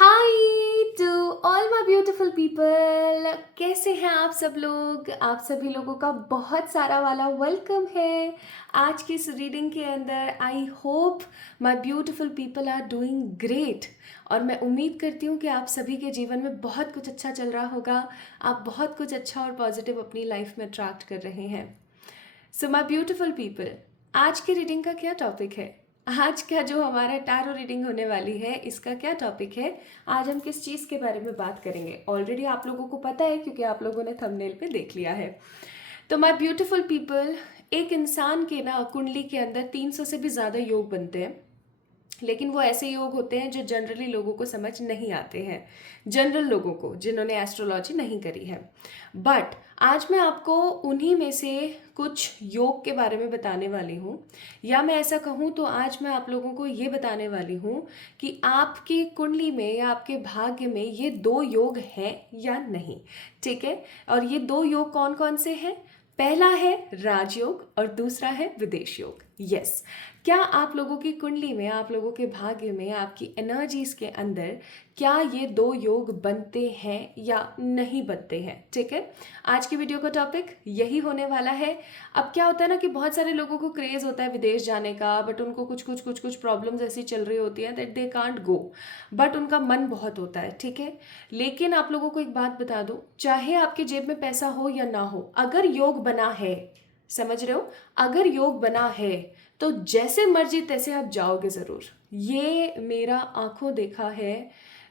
Hi to all my beautiful people. कैसे हैं आप सब लोग? आप सभी लोगों का बहुत सारा वाला वेलकम है आज की इस रीडिंग के अंदर। I hope my beautiful people are doing great. और मैं उम्मीद करती हूँ कि आप सभी के जीवन में बहुत कुछ अच्छा चल रहा होगा। आप बहुत कुछ अच्छा और पॉजिटिव अपनी लाइफ में अट्रैक्ट कर रहे हैं। सो माय ब्यूटीफुल पीपल, आज की रीडिंग का क्या टॉपिक है? आज का जो हमारा टैरो रीडिंग होने वाली है, इसका क्या टॉपिक है? आज हम किस चीज़ के बारे में बात करेंगे? ऑलरेडी आप लोगों को पता है क्योंकि आप लोगों ने थंबनेल पे देख लिया है। तो माय ब्यूटीफुल पीपल, एक इंसान के ना कुंडली के अंदर 300 से भी ज़्यादा योग बनते हैं। लेकिन वो ऐसे योग होते हैं जो जनरली लोगों को समझ नहीं आते हैं, जनरल लोगों को जिन्होंने एस्ट्रोलॉजी नहीं करी है। बट आज मैं आपको उन्हीं में से कुछ योग के बारे में बताने वाली हूँ, या मैं ऐसा कहूँ तो आज मैं आप लोगों को ये बताने वाली हूँ कि आपकी कुंडली में या आपके भाग्य में ये दो योग हैं या नहीं। ठीक है? और ये दो योग कौन कौन से हैं? पहला है राजयोग और दूसरा है विदेश योग। यस, क्या आप लोगों की कुंडली में, आप लोगों के भाग्य में, आपकी एनर्जीज के अंदर क्या ये दो योग बनते हैं या नहीं बनते हैं? ठीक है, आज की वीडियो का टॉपिक यही होने वाला है। अब क्या होता है ना कि बहुत सारे लोगों को क्रेज होता है विदेश जाने का, बट उनको कुछ प्रॉब्लम्स ऐसी चल रही होती हैं that they can't go, but उनका मन बहुत होता है। ठीक है, लेकिन आप लोगों को एक बात बता दूं, चाहे आपके जेब में पैसा हो या ना हो, अगर योग बना है, समझ रहे हो, अगर योग बना है तो जैसे मर्जी तैसे आप जाओगे ज़रूर। ये मेरा आंखों देखा है।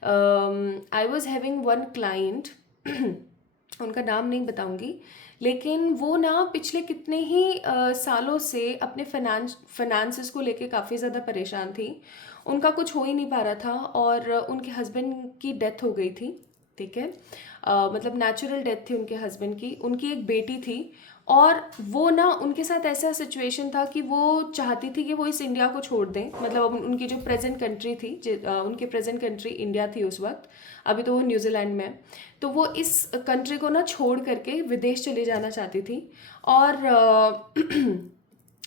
I was having one client, उनका नाम नहीं बताऊंगी, लेकिन वो ना पिछले कितने ही सालों से अपने फाइनेंसेस को लेके काफ़ी ज़्यादा परेशान थी। उनका कुछ हो ही नहीं पा रहा था और उनके हस्बैंड की डेथ हो गई थी। ठीक है, मतलब नेचुरल डेथ थी उनके हस्बैंड की। उनकी एक बेटी थी और वो ना, उनके साथ ऐसा सिचुएशन था कि वो चाहती थी कि वो इस इंडिया को छोड़ दें। मतलब अब उनकी जो प्रेजेंट कंट्री थी, उनकी प्रेजेंट कंट्री इंडिया थी उस वक्त, अभी तो वो न्यूजीलैंड में है। तो वो इस कंट्री को ना छोड़ करके विदेश चली जाना चाहती थी। और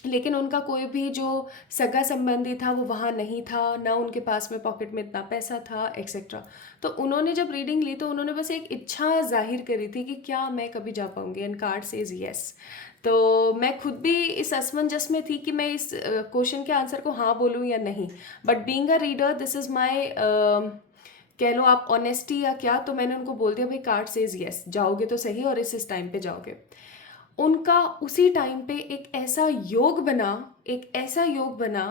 लेकिन उनका कोई भी जो सगा संबंधी था वो वहाँ नहीं था, ना उनके पास में पॉकेट में इतना पैसा था, एक्सेट्रा। तो उन्होंने जब रीडिंग ली तो उन्होंने बस एक इच्छा जाहिर करी थी कि क्या मैं कभी जा पाऊंगी, एंड कार्ड सेज यस। तो मैं खुद भी इस असमंजस में थी कि मैं इस क्वेश्चन के आंसर को हाँ बोलूँ या नहीं। But being a reader, this is my, कह लो आप ऑनेस्टी या क्या, तो मैंने उनको बोल दिया भाई कार्ड सेज यस, जाओगे तो सही और इस टाइम पे जाओगे। उनका उसी टाइम पे एक ऐसा योग बना, एक ऐसा योग बना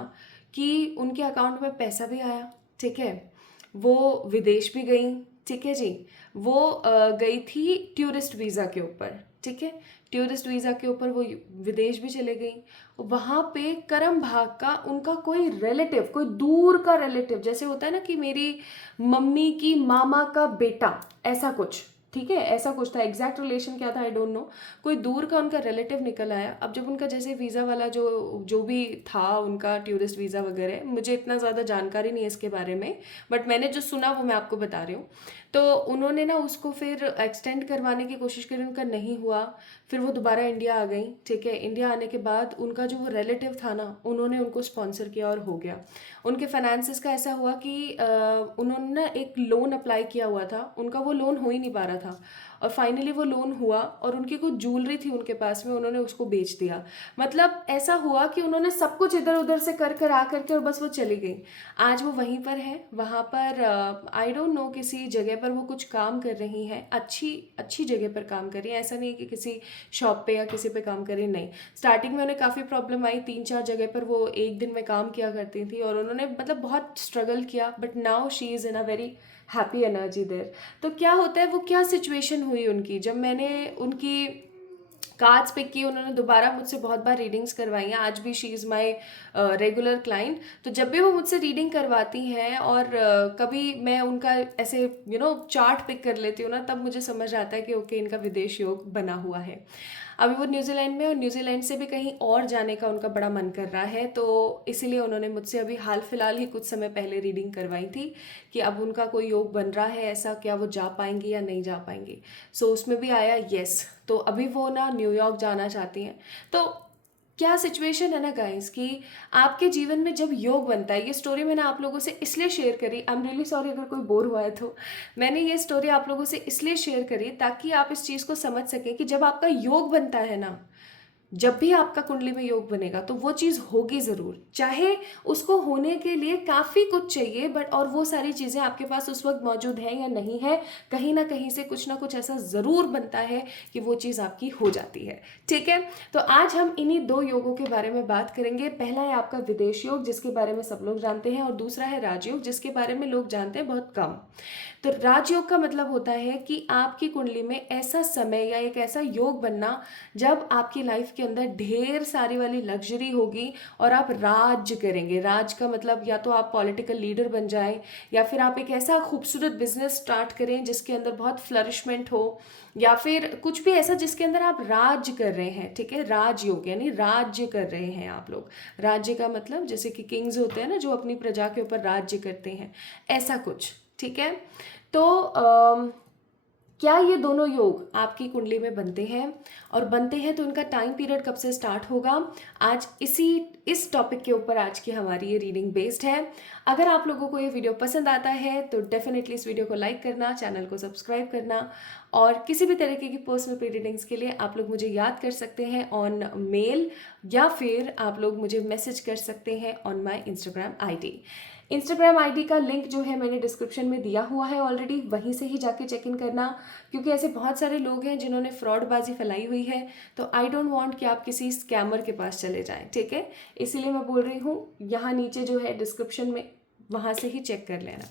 कि उनके अकाउंट में पैसा भी आया। ठीक है, वो विदेश भी गई। ठीक है जी, वो गई थी टूरिस्ट वीज़ा के ऊपर। ठीक है, टूरिस्ट वीज़ा के ऊपर वो विदेश भी चले गई। वहाँ पे करम भाग का उनका कोई रिलेटिव, कोई दूर का रिलेटिव, जैसे होता है ना कि मेरी मम्मी की मामा का बेटा, ऐसा कुछ। ठीक है, ऐसा कुछ था। एग्जैक्ट रिलेशन क्या था आई डोंट नो, कोई दूर का उनका रिलेटिव निकल आया। अब जब उनका जैसे वीज़ा वाला जो जो भी था उनका टूरिस्ट वीज़ा वगैरह, मुझे इतना ज़्यादा जानकारी नहीं है इसके बारे में, बट मैंने जो सुना वो मैं आपको बता रही हूँ। तो उन्होंने ना उसको फिर एक्सटेंड करवाने की कोशिश करी, उनका नहीं हुआ। फिर वो दोबारा इंडिया आ गई। ठीक है, इंडिया आने के बाद उनका जो वो रिलेटिव था ना, उन्होंने उनको स्पॉन्सर किया और हो गया। उनके फाइनेंसिस का ऐसा हुआ कि उन्होंने ना एक लोन अप्लाई किया हुआ था, उनका वो लोन हो ही नहीं पा रहा था, और फाइनली वो लोन हुआ और उनकी कुछ ज्वेलरी थी उनके पास में, उन्होंने उसको बेच दिया। मतलब ऐसा हुआ कि उन्होंने सब कुछ इधर उधर से कर कर आ करके और बस वो चली गई। आज वो वहीं पर है, वहाँ पर आई डोंट नो किसी जगह पर वो कुछ काम कर रही हैं, अच्छी अच्छी जगह पर काम कर रही हैं। ऐसा नहीं कि किसी शॉप पे या किसी पे काम कर रही, नहीं। स्टार्टिंग में उन्हें काफ़ी प्रॉब्लम आई, 3-4 जगह पर वो एक दिन में काम किया करती थी और उन्होंने मतलब बहुत स्ट्रगल किया, but now she is in a very happy energy there. तो क्या होता है, वो क्या सिचुएशन हुई उनकी, जब मैंने उनकी कार्ड्स पिक की, उन्होंने दोबारा मुझसे बहुत बार रीडिंग्स करवाई हैं। आज भी she is my regular client. तो जब भी वो मुझसे रीडिंग करवाती हैं और कभी मैं उनका ऐसे चार्ट पिक कर लेती हूँ ना, तब मुझे समझ आता है कि ओके, इनका विदेश योग बना हुआ है। अभी वो न्यूजीलैंड में, और न्यूजीलैंड से भी कहीं और जाने का उनका बड़ा मन कर रहा है, तो इसीलिए उन्होंने मुझसे अभी हाल फिलहाल ही कुछ समय पहले रीडिंग करवाई थी कि अब उनका कोई योग बन रहा है ऐसा, क्या वो जा पाएंगी या नहीं जा पाएंगी। सो उसमें भी आया यस। तो अभी वो ना न्यूयॉर्क जाना चाहती हैं। तो क्या सिचुएशन है ना गाइस कि आपके जीवन में जब योग बनता है, ये स्टोरी मैंने आप लोगों से इसलिए शेयर करी, आई एम रियली सॉरी अगर कोई बोर हुआ है तो। मैंने ये स्टोरी आप लोगों से इसलिए शेयर करी ताकि आप इस चीज़ को समझ सकें कि जब आपका योग बनता है ना, जब भी आपका कुंडली में योग बनेगा तो वो चीज़ होगी ज़रूर, चाहे उसको होने के लिए काफ़ी कुछ चाहिए बट, और वो सारी चीज़ें आपके पास उस वक्त मौजूद है या नहीं है, कहीं ना कहीं से कुछ ना कुछ ऐसा ज़रूर बनता है कि वो चीज़ आपकी हो जाती है। ठीक है, तो आज हम इन्हीं दो योगों के बारे में बात करेंगे। पहला है आपका विदेश योग, जिसके बारे में सब लोग जानते हैं, और दूसरा है राजयोग, जिसके बारे में लोग जानते हैं बहुत कम। तो राजयोग का मतलब होता है कि आपकी कुंडली में ऐसा समय या एक ऐसा योग बनना जब आपकी लाइफ के अंदर ढेर सारी वाली लग्जरी होगी और आप राज करेंगे। राज का मतलब या तो आप पॉलिटिकल लीडर बन जाएं, या फिर आप एक ऐसा खूबसूरत बिजनेस स्टार्ट करें जिसके अंदर बहुत फ्लरिशमेंट हो, या फिर कुछ भी ऐसा जिसके अंदर आप राज कर रहे हैं। ठीक है, राजयोग यानी राज्य कर रहे हैं आप लोग। राज्य का मतलब जैसे कि किंग्स होते हैं ना, जो अपनी प्रजा के ऊपर राज्य करते हैं, ऐसा कुछ। ठीक है, तो क्या ये दोनों योग आपकी कुंडली में बनते हैं, और बनते हैं तो इनका टाइम पीरियड कब से स्टार्ट होगा, आज इस टॉपिक के ऊपर आज की हमारी ये रीडिंग बेस्ड है। अगर आप लोगों को ये वीडियो पसंद आता है तो डेफिनेटली इस वीडियो को लाइक करना, चैनल को सब्सक्राइब करना, और किसी भी तरीके की पर्सनल प्री रीडिंग्स के लिए आप लोग मुझे याद कर सकते हैं ऑन मेल, या फिर आप लोग मुझे मैसेज कर सकते हैं on my Instagram ID। Instagram ID का लिंक जो है मैंने डिस्क्रिप्शन में दिया हुआ है ऑलरेडी, वहीं से ही जाके चेक इन करना, क्योंकि ऐसे बहुत सारे लोग हैं जिन्होंने फ्रॉडबाजी फैलाई हुई है, तो आई डोंट वांट कि आप किसी स्कैमर के पास चले जाएं। ठीक है, इसीलिए मैं बोल रही हूँ, यहाँ नीचे जो है डिस्क्रिप्शन में, वहाँ से ही चेक कर लेना।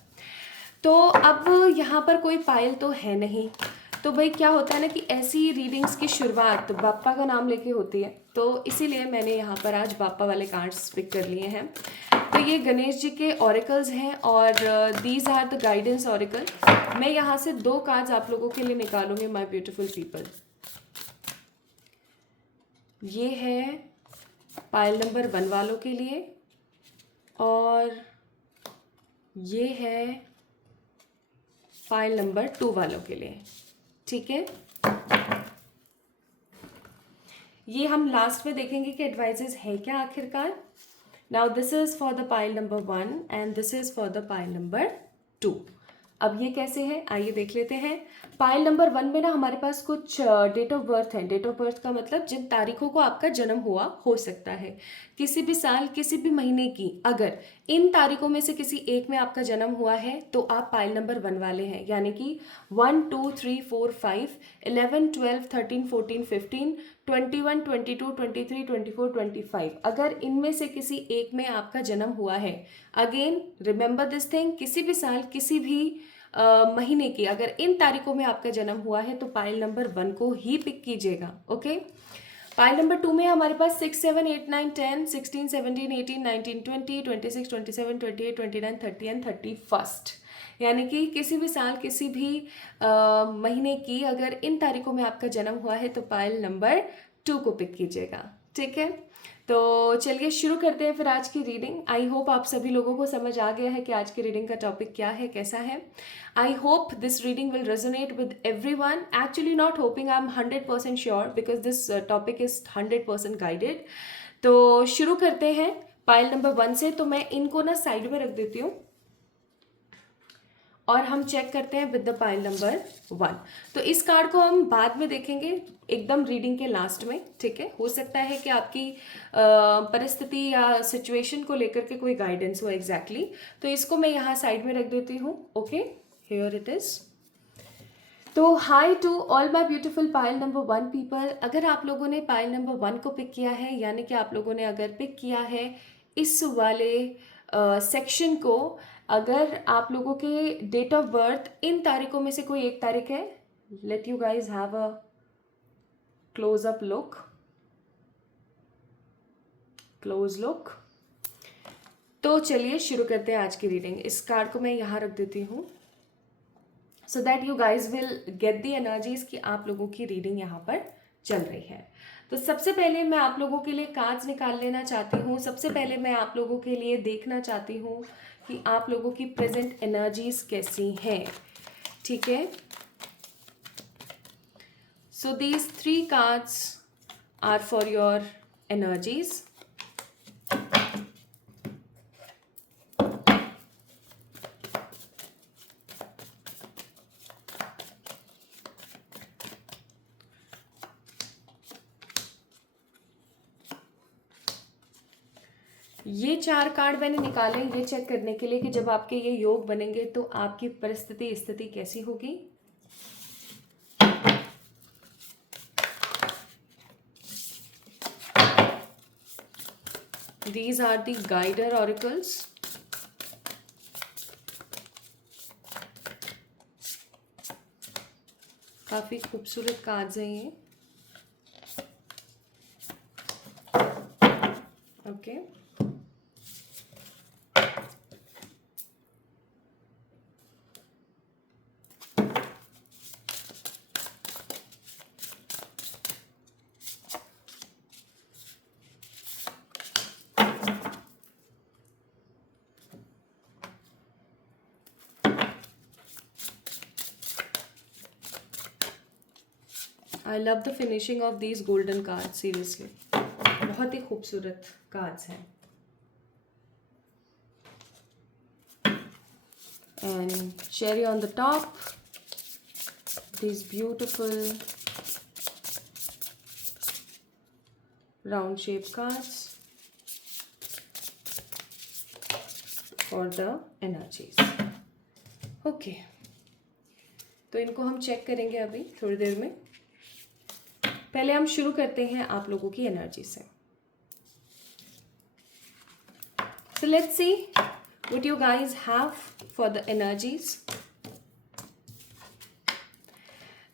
तो अब यहाँ पर कोई पायल तो है नहीं, तो भाई क्या होता है ना कि ऐसी रीडिंग्स की शुरुआत बाप्पा का नाम लेके होती है, तो इसीलिए मैंने यहाँ पर आज बाप्पा वाले कार्ड्स पिक कर लिए हैं। तो ये गणेश जी के ऑरिकल्स हैं, और these are the guidance oracle. मैं यहाँ से 2 कार्ड्स आप लोगों के लिए निकालूंगी, माय ब्यूटीफुल पीपल। ये है पायल नंबर 1 वालों के लिए, और ये है पायल नंबर 2 वालों के लिए। ठीक है, ये हम लास्ट में देखेंगे कि एडवाइजेस है क्या आखिरकार। Now this is for the pile number 1 and this is for the pile number 2। अब ये कैसे है आइए देख लेते हैं। पाइल नंबर 1 में ना हमारे पास कुछ डेट ऑफ बर्थ है। डेट ऑफ बर्थ का मतलब जिन तारीखों को आपका जन्म हुआ हो सकता है, किसी भी साल किसी भी महीने की। अगर इन तारीखों में से किसी एक में आपका जन्म हुआ है तो आप पाइल नंबर 1 वाले हैं, यानी कि 1 2 3 4 5 11 12 13 14 15 21 22 23 24 25, अगर इनमें से किसी एक में आपका जन्म हुआ है, अगेन रिमेंबर दिस थिंग, किसी भी साल किसी भी महीने की अगर इन तारीखों में आपका जन्म हुआ है तो पाइल नंबर 1 को ही पिक कीजिएगा। ओके, पाइल नंबर 2 में हमारे पास 6 7 8 9 10 16 17 18 19 20 26 27 28 29 30 एंड 31, यानी कि किसी भी साल किसी भी महीने की अगर इन तारीखों में आपका जन्म हुआ है तो पाइल नंबर 2 को पिक कीजिएगा। ठीक है, तो चलिए शुरू करते हैं फिर आज की रीडिंग। आई होप आप सभी लोगों को समझ आ गया है कि आज की रीडिंग का टॉपिक क्या है, कैसा है। I hope this reading will resonate with everyone. Actually not hopping, I am 100% sure because this topic is 100% guided. तो शुरू करते हैं पाइल नंबर 1 से। तो मैं इनको ना साइड में रख देती हूँ और हम चेक करते हैं विद द पाइल नंबर 1। तो इस कार्ड को हम बाद में देखेंगे, एकदम रीडिंग के लास्ट में। ठीक है, हो सकता है कि आपकी परिस्थिति या सिचुएशन को लेकर के कोई गाइडेंस हो एग्जैक्टली। तो इसको मैं यहाँ साइड में रख देती हूँ। Okay, here it is. तो hi to all my beautiful pile number 1 people. अगर आप लोगों ने पाइल नंबर 1 को पिक किया है, यानी कि आप लोगों ने अगर पिक किया है इस वाले सेक्शन को, अगर आप लोगों के डेट ऑफ बर्थ इन तारीखों में से कोई एक तारीख है, let you guys have a close up look, close look. तो चलिए शुरू करते हैं आज की रीडिंग। इस कार्ड को मैं यहाँ रख देती हूँ so that you guys will get the energies कि आप लोगों की रीडिंग यहाँ पर चल रही है। तो सबसे पहले मैं आप लोगों के लिए कार्ड्स निकाल लेना चाहती हूँ। सबसे पहले मैं आप लोगों के लिए देखना चाहती हूँ कि आप लोगों की प्रेजेंट एनर्जीज कैसी हैं। ठीक है, so these 3 cards are for your energies. ये 4 कार्ड मैंने निकाले ये चेक करने के लिए कि जब आपके ये योग बनेंगे तो आपकी परिस्थिति स्थिति कैसी होगी। These are the guider oracles. काफी खूबसूरत कार्ड्स हैं ये। Okay I love the finishing of these golden card, seriously बहुत ही खूबसूरत कार्ड्स हैं। And cherry on the top, these beautiful round shape cards for the energies. Okay, तो इनको हम चेक करेंगे अभी थोड़ी देर में। पहले हम शुरू करते हैं आप लोगों की एनर्जी से। So let's see what you guys have for the energies.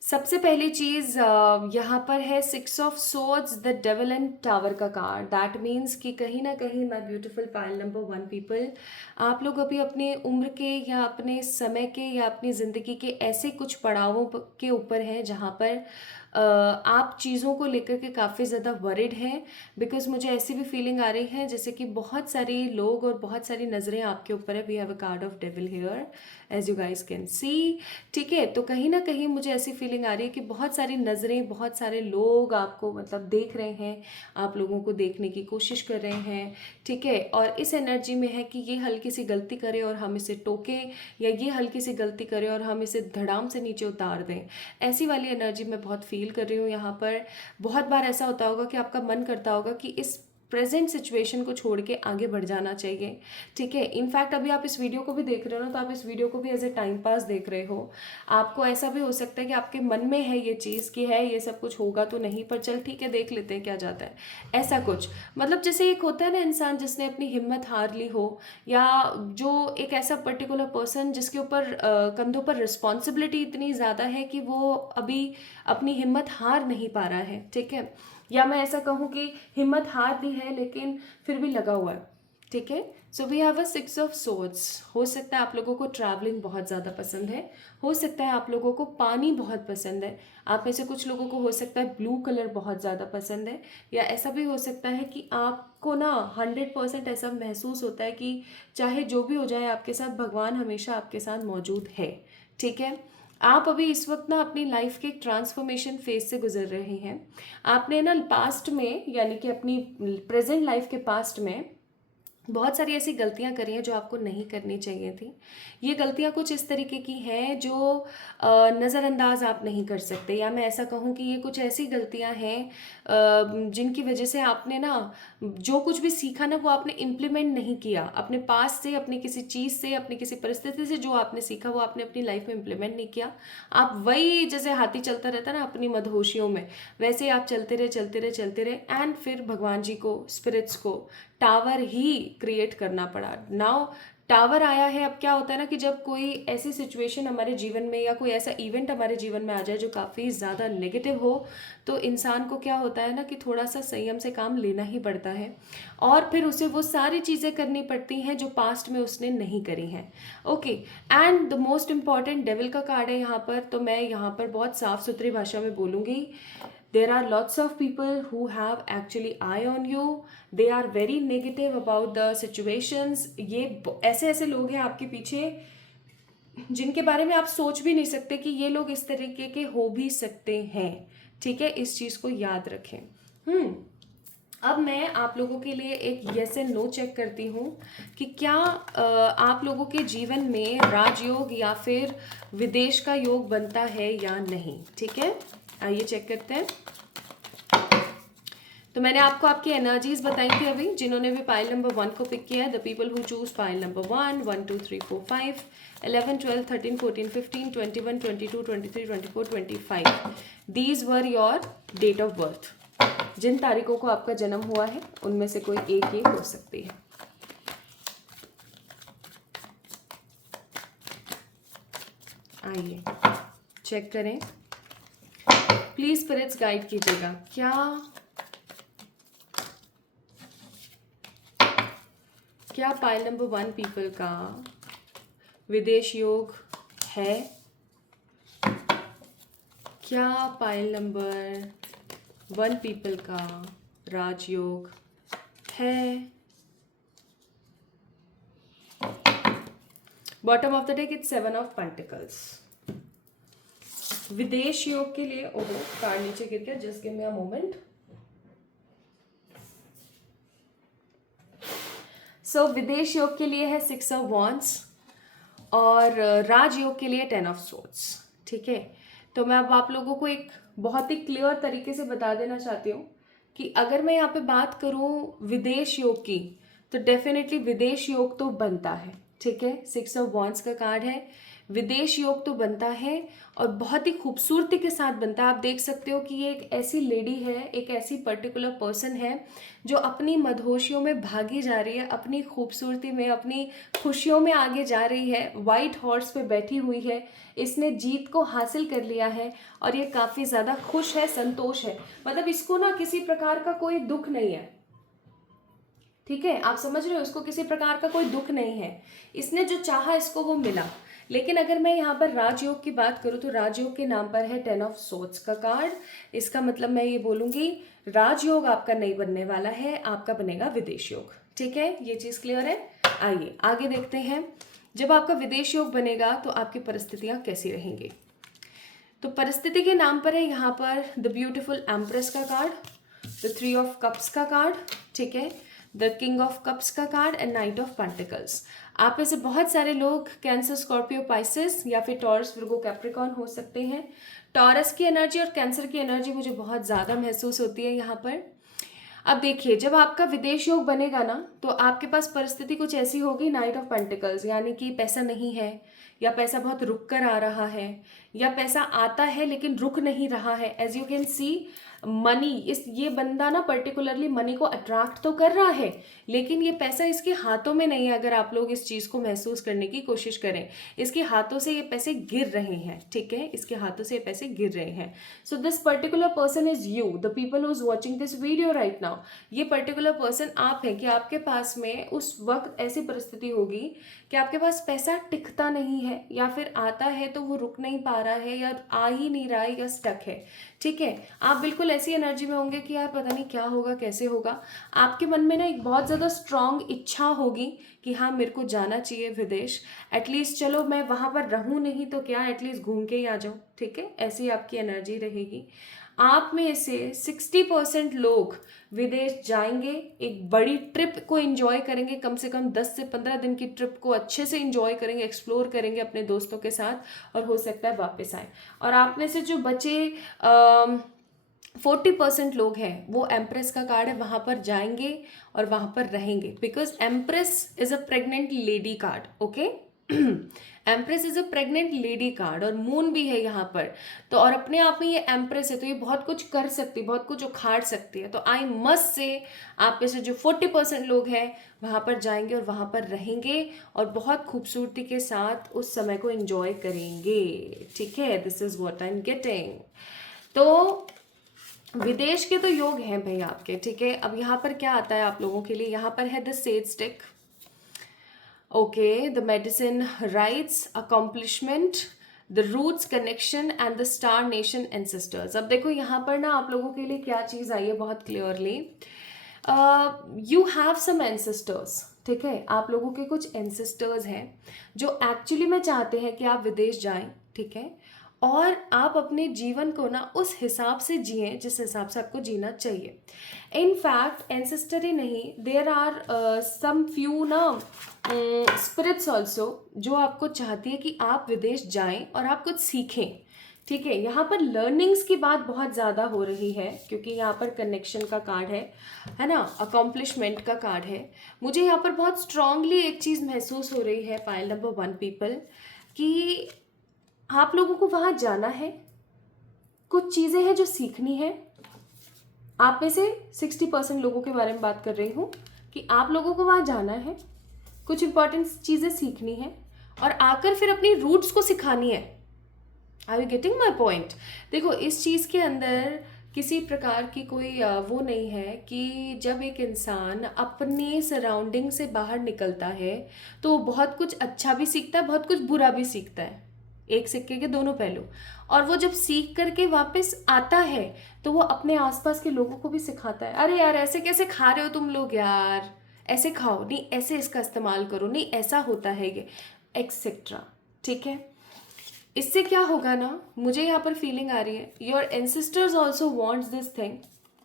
सबसे पहली चीज़ यहाँ पर है 6 of swords, the devil and tower का कार्ड। दैट मीन्स कि कहीं ना कहीं my beautiful pile number 1 people, आप लोग अभी अपने उम्र के या अपने समय के या अपनी ज़िंदगी के ऐसे कुछ पड़ावों के ऊपर हैं जहाँ पर आप चीज़ों को लेकर के काफ़ी ज़्यादा वरिड हैं। बिकॉज मुझे ऐसी भी फीलिंग आ रही है जैसे कि बहुत सारे लोग और बहुत सारी नज़रें आपके ऊपर है। We have a card of devil here as you guys can see. ठीक है, तो कहीं ना कहीं मुझे ऐसी फीलिंग आ रही है कि बहुत सारी नज़रें, बहुत सारे लोग आपको मतलब देख रहे हैं, आप लोगों को देखने की कोशिश कर रहे हैं। ठीक है, और इस एनर्जी में है कि ये हल्की सी गलती करे और हम इसे टोकें, या ये हल्की सी गलती करे और हम इसे धड़ाम से नीचे उतार दें। ऐसी वाली एनर्जी मैं बहुत फील कर रही हूँ यहाँ पर। बहुत बार ऐसा होता होगा कि आपका मन करता होगा कि इस प्रेजेंट सिचुएशन को छोड़ के आगे बढ़ जाना चाहिए। ठीक है, इनफैक्ट अभी आप इस वीडियो को भी देख रहे हो ना, तो आप इस वीडियो को भी एज ए टाइम पास देख रहे हो। आपको ऐसा भी हो सकता है कि आपके मन में है ये चीज़ कि है ये सब कुछ होगा तो नहीं, पर चल ठीक है देख लेते हैं क्या जाता है, ऐसा कुछ। मतलब जैसे एक होता है ना इंसान जिसने अपनी हिम्मत हार ली हो, या जो एक ऐसा पर्टिकुलर पर्सन जिसके ऊपर कंधों पर रिस्पॉन्सिबिलिटी इतनी ज़्यादा है कि वो अभी अपनी हिम्मत हार नहीं पा रहा है। ठीक है, या मैं ऐसा कहूँ कि हिम्मत हार दी है लेकिन फिर भी लगा हुआ है। ठीक है, so we have a 6 of swords. हो सकता है आप लोगों को ट्रैवलिंग बहुत ज़्यादा पसंद है, हो सकता है आप लोगों को पानी बहुत पसंद है, आप में से कुछ लोगों को हो सकता है ब्लू कलर बहुत ज़्यादा पसंद है, या ऐसा भी हो सकता है कि आपको ना 100% ऐसा महसूस होता है कि चाहे जो भी हो जाए आपके साथ भगवान हमेशा आपके साथ मौजूद है। ठीक है, आप अभी इस वक्त ना अपनी लाइफ के एक ट्रांसफॉर्मेशन फेज से गुजर रहे हैं। आपने ना पास्ट में, यानी कि अपनी प्रेजेंट लाइफ के पास्ट में बहुत सारी ऐसी गलतियां करी हैं जो आपको नहीं करनी चाहिए थी। ये गलतियां कुछ इस तरीके की हैं जो नज़रअंदाज आप नहीं कर सकते, या मैं ऐसा कहूँ कि ये कुछ ऐसी गलतियां हैं जिनकी वजह से आपने ना जो कुछ भी सीखा ना वो आपने इम्प्लीमेंट नहीं किया अपने पास से, अपनी किसी चीज़ से, अपनी किसी परिस्थिति से जो आपने सीखा वो आपने अपनी लाइफ में इम्प्लीमेंट नहीं किया। आप वही जैसे हाथी चलता रहता ना अपनी मदहोशियों में, वैसे ही आप चलते रहे चलते रहे चलते रहे, एंड फिर भगवान जी को, स्पिरिट्स को टावर ही क्रिएट करना पड़ा। नाउ टावर आया है। अब क्या होता है ना कि जब कोई ऐसी सिचुएशन हमारे जीवन में या कोई ऐसा इवेंट हमारे जीवन में आ जाए जो काफ़ी ज़्यादा नेगेटिव हो, तो इंसान को क्या होता है ना कि थोड़ा सा संयम से काम लेना ही पड़ता है, और फिर उसे वो सारी चीज़ें करनी पड़ती हैं जो पास्ट में उसने नहीं करी हैं। Okay, and the most important devil का कार्ड है यहाँ पर, तो मैं यहाँ पर बहुत साफ सुथरी भाषा में बोलूँगी। There are lots of people who have actually eye on you. They are very negative about the situations. ये ऐसे ऐसे लोग हैं आपके पीछे जिनके बारे में आप सोच भी नहीं सकते कि ये लोग इस तरीके के हो भी सकते हैं। ठीक है, इस चीज़ को याद रखें। अब मैं आप लोगों के लिए एक यस एंड नो चेक करती हूँ कि क्या आप लोगों के जीवन में राजयोग या फिर विदेश का योग बनता है या नहीं। ठीक है, आइए चेक करते हैं। तो मैंने आपको आपकी एनर्जीज बताई थी अभी, जिन्होंने भी पाइल नंबर 1 को पिक किया है, the people who choose pile number 1, 1 2 3 4 5 11 12 13 14 15 21 22 23 24 25, these were your date of birth. जिन तारीखों को आपका जन्म हुआ है उनमें से कोई एक ही हो सकती है। आइए चेक करें, प्लीज स्पिरिट्स गाइड कीजिएगा। क्या पाइल नंबर 1 पीपल का विदेश योग है? क्या पाइल नंबर 1 पीपल का राजयोग है? Bottom of the deck it's 7 of pentacles. विदेश योग के लिए, ओहो कार्ड नीचे गिर गया, just give me a moment. So विदेश योग के लिए है 6 ऑफ वॉन्ड्स और राजयोग के लिए 10 ऑफ सोर्ड्स। ठीक है, तो मैं अब आप लोगों को एक बहुत ही क्लियर तरीके से बता देना चाहती हूँ कि अगर मैं यहाँ पे बात करूँ विदेश योग की, तो डेफिनेटली विदेश योग तो बनता है। ठीक है, 6 ऑफ वॉन्ड्स का कार्ड है, विदेश योग तो बनता है और बहुत ही खूबसूरती के साथ बनता है। आप देख सकते हो कि ये एक ऐसी लेडी है, एक ऐसी पर्टिकुलर पर्सन है जो अपनी मदहोशियों में भागी जा रही है, अपनी खूबसूरती में, अपनी खुशियों में आगे जा रही है। वाइट हॉर्स पे बैठी हुई है, इसने जीत को हासिल कर लिया है और ये काफ़ी ज़्यादा खुश है, संतोष है। मतलब इसको ना किसी प्रकार का कोई दुख नहीं है। ठीक है, आप समझ रहे हो, इसको किसी प्रकार का कोई दुख नहीं है, इसने जो चाहा इसको वो मिला। लेकिन अगर मैं यहाँ पर राजयोग की बात करूँ तो राजयोग के नाम पर है 10 ऑफ सोर्ड्स का कार्ड। इसका मतलब मैं ये बोलूँगी राजयोग आपका नहीं बनने वाला है, आपका बनेगा विदेश योग। ठीक है, ये चीज़ क्लियर है। आइए आगे देखते हैं, जब आपका विदेश योग बनेगा तो आपकी परिस्थितियाँ कैसी रहेंगी। तो परिस्थिति के नाम पर है यहाँ पर द ब्यूटिफुल एम्प्रेस का कार्ड, द 3 ऑफ कप्स का कार्ड, ठीक है, द किंग ऑफ कप्स का card and night of pentacles. आप में से बहुत सारे लोग कैंसर, स्कॉर्पियो, पाइसेस या फिर टॉरस, विर्गो, कैप्रिकॉर्न हो सकते हैं। टॉरस की एनर्जी और कैंसर की एनर्जी मुझे बहुत ज़्यादा महसूस होती है यहाँ पर। अब देखिए, जब आपका विदेश योग बनेगा ना तो आपके पास परिस्थिति कुछ ऐसी होगी, नाइट ऑफ पेंटिकल्स, यानी कि पैसा नहीं है या पैसा बहुत रुक कर आ रहा है या पैसा आता है लेकिन रुक नहीं रहा है। As you can see money, इस ये बंदा ना पर्टिकुलरली मनी को अट्रैक्ट तो कर रहा है लेकिन ये पैसा इसके हाथों में नहीं है। अगर आप लोग इस चीज़ को महसूस करने की कोशिश करें, इसके हाथों से ये पैसे गिर रहे हैं। ठीक है, इसके हाथों से ये पैसे गिर रहे हैं। So this particular person is you, the people who is watching this video right now. ये पर्टिकुलर पर्सन आप हैं कि आपके पास में उस वक्त ऐसी परिस्थिति होगी कि आपके पास पैसा टिकता नहीं है या फिर आता है तो वो रुक नहीं पा रहा है या आ ही नहीं रहा है या स्टक है। ठीक है, आप बिल्कुल ऐसी एनर्जी में होंगे कि यार पता नहीं क्या होगा, कैसे होगा। आपके मन में ना एक बहुत ज़्यादा स्ट्रांग इच्छा होगी कि हाँ मेरे को जाना चाहिए विदेश, एटलीस्ट चलो मैं वहाँ पर रहूँ नहीं तो क्या, एटलीस्ट घूम के ही आ जाऊँ। ठीक है, ऐसी आपकी एनर्जी रहेगी। आप में से 60% लोग विदेश जाएंगे, एक बड़ी ट्रिप को एंजॉय करेंगे, कम से कम 10 से 15 दिन की ट्रिप को अच्छे से एंजॉय करेंगे, एक्सप्लोर करेंगे अपने दोस्तों के साथ और हो सकता है वापस आए। और आप में से जो बचे 40% लोग हैं वो एम्प्रेस का कार्ड है, वहाँ पर जाएंगे और वहाँ पर रहेंगे, because empress is a pregnant lady card. Okay, empress is a pregnant lady card और मून भी है यहाँ पर, तो और अपने आप में ये एम्प्रेस है तो ये बहुत कुछ कर सकती है, बहुत कुछ उखाड़ सकती है। तो आई मस्ट से आप में से जो 40% लोग हैं वहाँ पर जाएंगे और वहाँ पर रहेंगे और बहुत खूबसूरती के साथ उस समय को एंजॉय करेंगे। ठीक है, this is what I am getting. तो विदेश के तो योग हैं भाई आपके। ठीक है, अब यहाँ पर क्या आता है आप लोगों के लिए, यहाँ पर है the sage stick. Okay, the medicine rights, accomplishment, the roots, connection and the star nation ancestors. अब देखो यहाँ पर ना आप लोगों के लिए क्या चीज़ आई है बहुत clearly, you have some ancestors. ठीक है, आप लोगों के कुछ एंसेस्टर्स हैं जो एक्चुअली में चाहते हैं कि आप विदेश जाएं। ठीक है, और आप अपने जीवन को ना उस हिसाब से जिएं जिस हिसाब से आपको जीना चाहिए। इन फैक्ट एंसेस्टर ही नहीं, देयर आर सम फ्यू ना स्पिरिट्स ऑल्सो जो आपको चाहती है कि आप विदेश जाएं और आप कुछ सीखें। ठीक है, यहाँ पर लर्निंग्स की बात बहुत ज़्यादा हो रही है क्योंकि यहाँ पर कनेक्शन का कार्ड है ना, अकॉम्प्लिशमेंट का कार्ड है। मुझे यहाँ पर बहुत स्ट्रांगली एक चीज़ महसूस हो रही है पाइल नंबर 1 पीपल, कि आप लोगों को वहाँ जाना है, कुछ चीज़ें हैं जो सीखनी है। आप में से 60% लोगों के बारे में बात कर रही हूँ कि आप लोगों को वहाँ जाना है, कुछ इंपॉर्टेंट चीज़ें सीखनी है और आकर फिर अपनी रूट्स को सिखानी है। Are you getting my point? देखो, इस चीज़ के अंदर किसी प्रकार की कोई वो नहीं है कि जब एक इंसान अपने सराउंडिंग से बाहर निकलता है तो वो बहुत कुछ अच्छा भी सीखता है, बहुत कुछ बुरा भी सीखता है, एक सिक्के के दोनों पहलू। और वो जब सीख करके वापस आता है तो वो अपने आसपास के लोगों को भी सिखाता है, अरे यार ऐसे कैसे खा रहे हो तुम लोग, यार ऐसे खाओ, नहीं ऐसे इसका इस्तेमाल करो, नहीं ऐसा होता है ये, एक्सेट्रा। ठीक है, इससे क्या होगा ना, मुझे यहाँ पर फीलिंग आ रही है your ancestors also wants this thing,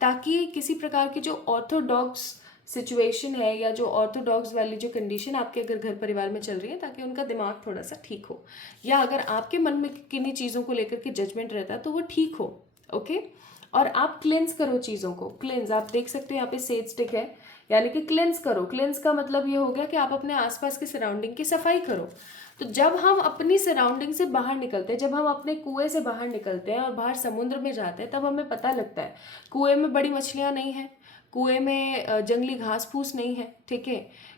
ताकि किसी प्रकार की जो ऑर्थोडॉक्स सिचुएशन है या जो ऑर्थोडॉक्स वाली जो कंडीशन आपके अगर घर परिवार में चल रही है, ताकि उनका दिमाग थोड़ा सा ठीक हो, या अगर आपके मन में किन्हीं चीज़ों को लेकर के जजमेंट रहता है तो वो ठीक हो। ओके, और आप क्लेंस करो चीज़ों को। क्लेंस आप देख सकते हो यहाँ पे सेज स्टिक है, यानी कि क्लेंस करो। क्लेंस का मतलब ये हो गया कि आप अपने आसपास की सराउंडिंग की सफाई करो। तो जब हम अपनी सराउंडिंग से बाहर निकलते हैं, जब हम अपने कुएं से बाहर निकलते हैं और बाहर समुद्र में जाते हैं, तब हमें पता लगता है कुएं में बड़ी मछलियां नहीं हैं, कुएं में जंगली घास फूस नहीं है। ठीक है,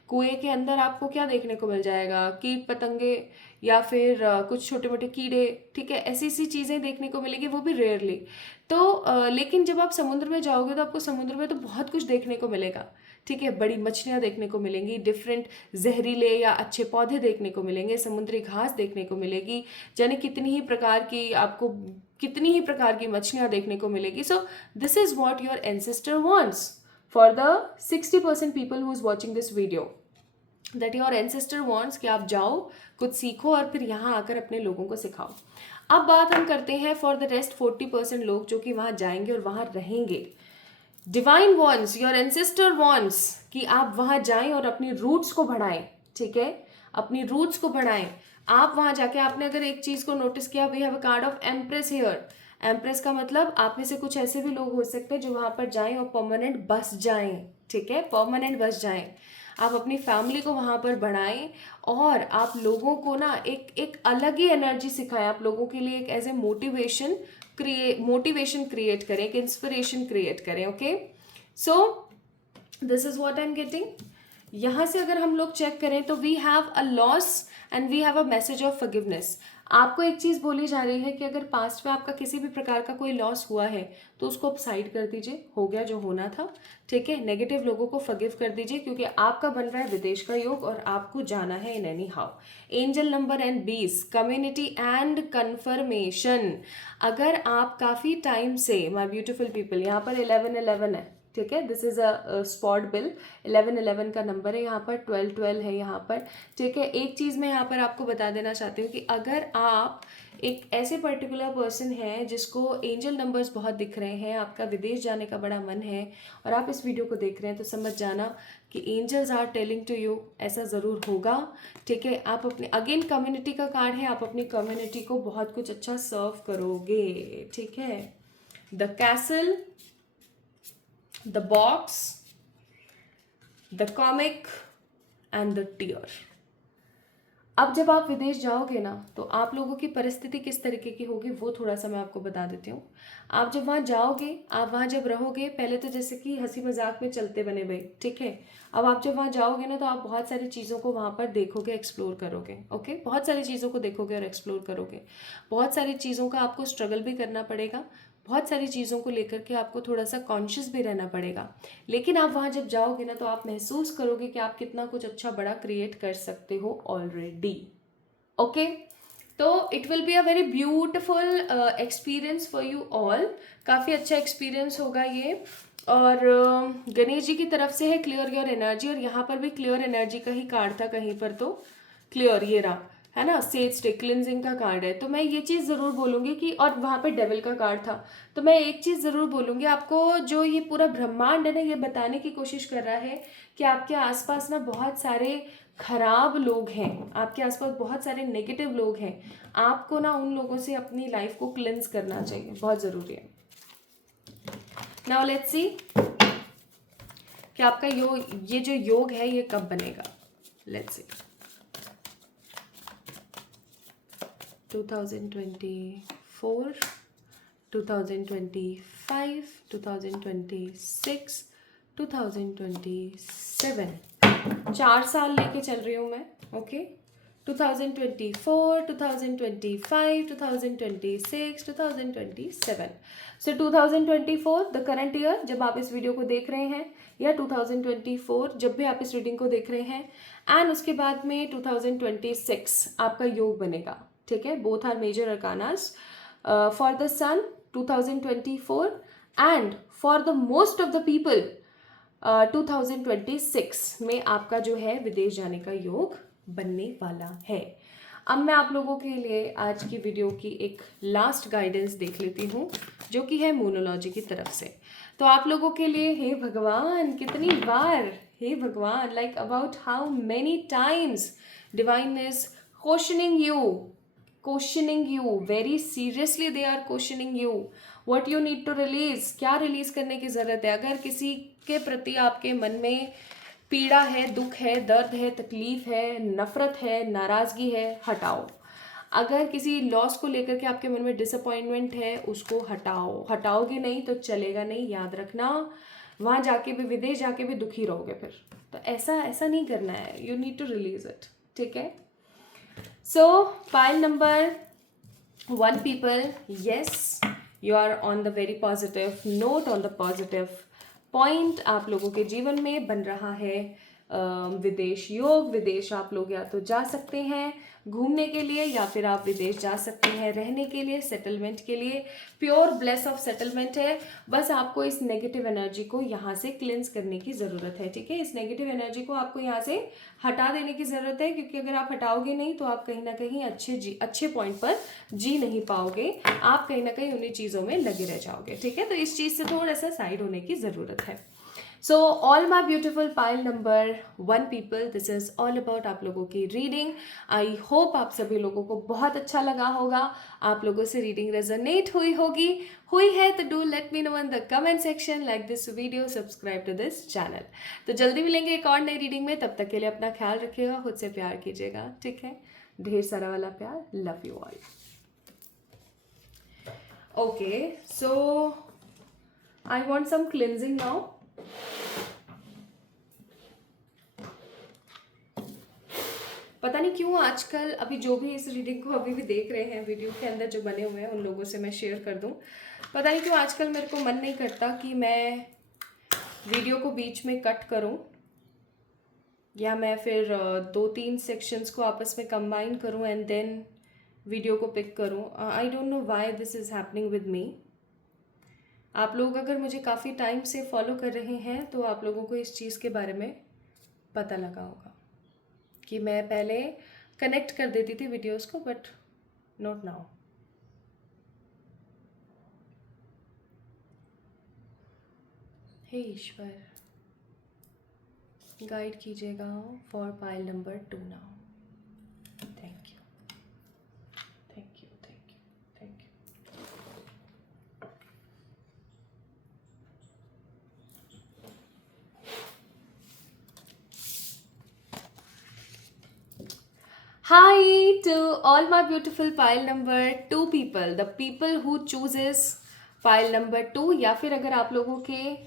कुएं के अंदर आपको क्या देखने को मिल जाएगा, कीट पतंगे या फिर कुछ छोटे मोटे कीड़े। ठीक है, ऐसी ऐसी चीज़ें देखने को मिलेगी, वो भी रेयरली। तो लेकिन जब आप समुद्र में जाओगे तो आपको समुद्र में तो बहुत कुछ देखने को मिलेगा। ठीक है, बड़ी मछलियाँ देखने को मिलेंगी, डिफरेंट जहरीले या अच्छे पौधे देखने को मिलेंगे, समुद्री घास देखने को मिलेगी, यानी कितनी ही प्रकार की मछलियाँ देखने को मिलेगी। सो this is what your ancestor wants for the 60% people who is watching this video, that your ancestor wants कि आप जाओ, कुछ सीखो और फिर यहाँ आकर अपने लोगों को सिखाओ। अब बात हम करते हैं फॉर द रेस्ट 40% लोग जो कि वहाँ जाएंगे और वहाँ रहेंगे। Divine wants, your ancestor wants कि आप वहाँ जाएं और अपनी रूट्स को बढ़ाएं। ठीक है, अपनी रूट्स को बढ़ाएं। आप वहाँ जाके, आपने अगर एक चीज़ को नोटिस किया, we have a card of empress here. Empress का मतलब आप में से कुछ ऐसे भी लोग हो सकते हैं जो वहाँ पर जाएं और परमानेंट बस जाएं। ठीक है, परमानेंट बस जाएं। आप अपनी फैमिली को वहाँ पर बढ़ाएं और आप लोगों को ना एक एक अलग ही एनर्जी सिखाएं, आप लोगों के लिए एक एज ए मोटिवेशन क्रिएट करें, एक इंस्पिरेशन क्रिएट करें। Okay, so this is what I am getting. यहाँ से अगर हम लोग चेक करें तो we have a loss and we have a message of forgiveness. आपको एक चीज़ बोली जा रही है कि अगर पास्ट में आपका किसी भी प्रकार का कोई लॉस हुआ है तो उसको आप साइड कर दीजिए, हो गया जो होना था। ठीक है, नेगेटिव लोगों को फॉरगिव कर दीजिए क्योंकि आपका बन रहा है विदेश का योग और आपको जाना है in anyhow. Angel number and 20, community and confirmation. अगर आप काफ़ी टाइम से, माय ब्यूटीफुल पीपल, यहाँ पर 1111 है। ठीक है, this is a spot bill, 1111 का नंबर है, यहाँ पर 1212 है यहाँ पर। ठीक है, एक चीज़ मैं यहाँ पर आपको बता देना चाहती हूँ कि अगर आप एक ऐसे पर्टिकुलर पर्सन हैं जिसको एंजल नंबर्स बहुत दिख रहे हैं, आपका विदेश जाने का बड़ा मन है और आप इस वीडियो को देख रहे हैं, तो समझ जाना कि angels are telling to you ऐसा ज़रूर होगा। ठीक है, आप अपने, अगेन कम्युनिटी का कार्ड है, आप अपनी कम्युनिटी को बहुत कुछ अच्छा सर्व करोगे। ठीक है, the castle, the box, the comic and the tear। अब जब आप विदेश जाओगे ना तो आप लोगों की परिस्थिति किस तरीके की होगी वो थोड़ा सा मैं आपको बता देती हूँ। आप जब वहाँ जाओगे, आप वहाँ जब रहोगे, पहले तो जैसे कि हंसी मजाक में चलते बने भाई। ठीक है, अब आप जब वहाँ जाओगे ना तो आप बहुत सारी चीज़ों को वहाँ पर देखोगे, एक्सप्लोर करोगे। ओके, बहुत सारी चीज़ों को देखोगे और एक्सप्लोर करोगे। बहुत सारी चीज़ों का आपको स्ट्रगल भी करना पड़ेगा, बहुत सारी चीज़ों को लेकर के आपको थोड़ा सा कॉन्शियस भी रहना पड़ेगा। लेकिन आप वहाँ जब जाओगे ना तो आप महसूस करोगे कि आप कितना कुछ अच्छा बड़ा क्रिएट कर सकते हो ऑलरेडी। ओके, तो it will be a very beautiful experience for you all. काफ़ी अच्छा एक्सपीरियंस होगा ये। और गणेश जी की तरफ से है क्लियर योर एनर्जी, और यहाँ पर भी क्लियर एनर्जी का ही कार्ड था कहीं पर, तो क्लियर ये रहा। है ना, सेज स्टिक क्लिनजिंग का कार्ड है। तो मैं ये चीज़ ज़रूर बोलूँगी कि, और वहाँ पे डेविल का कार्ड था, तो मैं एक चीज़ ज़रूर बोलूँगी आपको, जो ये पूरा ब्रह्मांड है ना, ये बताने की कोशिश कर रहा है कि आपके आसपास ना बहुत सारे खराब लोग हैं, आपके आसपास बहुत सारे नेगेटिव लोग हैं। आपको ना उन लोगों से अपनी लाइफ को क्लिनज करना चाहिए, बहुत ज़रूरी है। नाउ लेट्स सी कि आपका ये जो योग है ये कब बनेगा। लेट्स सी 2024, 2025, 2026, 2027, 4 साल लेके चल रही हूँ मैं। Okay, 2024, 2025, 2026, 2027। So 2024 the current year जब आप इस वीडियो को देख रहे हैं, या 2024 जब भी आप इस रीडिंग को देख रहे हैं, एंड उसके बाद में 2026 आपका योग बनेगा। ठीक है, both are major arcanas for the sun 2024 and for the most of the people 2026 में आपका जो है विदेश जाने का योग बनने वाला है। अब मैं आप लोगों के लिए आज की वीडियो की एक लास्ट गाइडेंस देख लेती हूँ, जो कि है मोनोलॉजी की तरफ से। तो आप लोगों के लिए, हे भगवान, कितनी बार, हे भगवान, like about how many times divine is questioning you very seriously, they are questioning you what you need to release. क्या रिलीज करने की ज़रूरत है? अगर किसी के प्रति आपके मन में पीड़ा है, दुख है, दर्द है, तकलीफ है, नफरत है, नाराज़गी है, हटाओ। अगर किसी लॉस को लेकर के आपके मन में डिसअपॉइंटमेंट है, उसको हटाओ। हटाओगे नहीं तो चलेगा नहीं, याद रखना। वहाँ जाके भी, विदेश जाके भी दुखी रहोगे फिर। तो ऐसा नहीं करना है, you need to release it. ठीक है, so pile number 1 people, yes, you are on the very positive note, on the positive point। आप लोगों के जीवन में बन रहा है विदेश योग। विदेश आप लोग या तो जा सकते हैं घूमने के लिए, या फिर आप विदेश जा सकते हैं रहने के लिए, सेटलमेंट के लिए। प्योर ब्लेस ऑफ सेटलमेंट है। बस आपको इस नेगेटिव एनर्जी को यहाँ से क्लिंस करने की ज़रूरत है। ठीक है, इस नेगेटिव एनर्जी को आपको यहाँ से हटा देने की ज़रूरत है, क्योंकि अगर आप हटाओगे नहीं तो आप कहीं ना कहीं अच्छे पॉइंट पर जी नहीं पाओगे। आप कहीं ना कहीं उन्हीं चीज़ों में लगे रह जाओगे। ठीक है, तो इस चीज़ से थोड़ा सा साइड होने की ज़रूरत है। So all my beautiful pile number 1 people, this is all about आप लोगों की रीडिंग। आई होप आप सभी लोगों को बहुत अच्छा लगा होगा, आप लोगों से रीडिंग रेजोनेट हुई है तो do let me know in the comment section, like this video, subscribe to this channel. तो जल्दी मिलेंगे एक और नई रीडिंग में, तब तक के लिए अपना ख्याल रखिएगा, खुद से प्यार कीजिएगा। ठीक है, ढेर सारा वाला प्यार। Love you all. Okay, so I want some cleansing now. पता नहीं क्यों आजकल, अभी जो भी इस रीडिंग को अभी भी देख रहे हैं, वीडियो के अंदर जो बने हुए हैं उन लोगों से मैं शेयर कर दूं। पता नहीं क्यों आजकल मेरे को मन नहीं करता कि मैं वीडियो को बीच में कट करूं, या मैं फिर 2-3 सेक्शंस को आपस में कंबाइन करूं एंड देन वीडियो को पिक करूं। I don't know why this is happening with me. आप लोग अगर मुझे काफ़ी टाइम से फॉलो कर रहे हैं तो आप लोगों को इस चीज़ के बारे में पता लगा होगा कि मैं पहले कनेक्ट कर देती थी वीडियोस को, बट नॉट नाउ। हे ईश्वर, गाइड कीजिएगा for pile number 2 now. Thank you, thank you, thank you, thank you. Hi to all my beautiful pile number 2 people, the people who chooses pile number 2, या फिर अगर आप लोगों के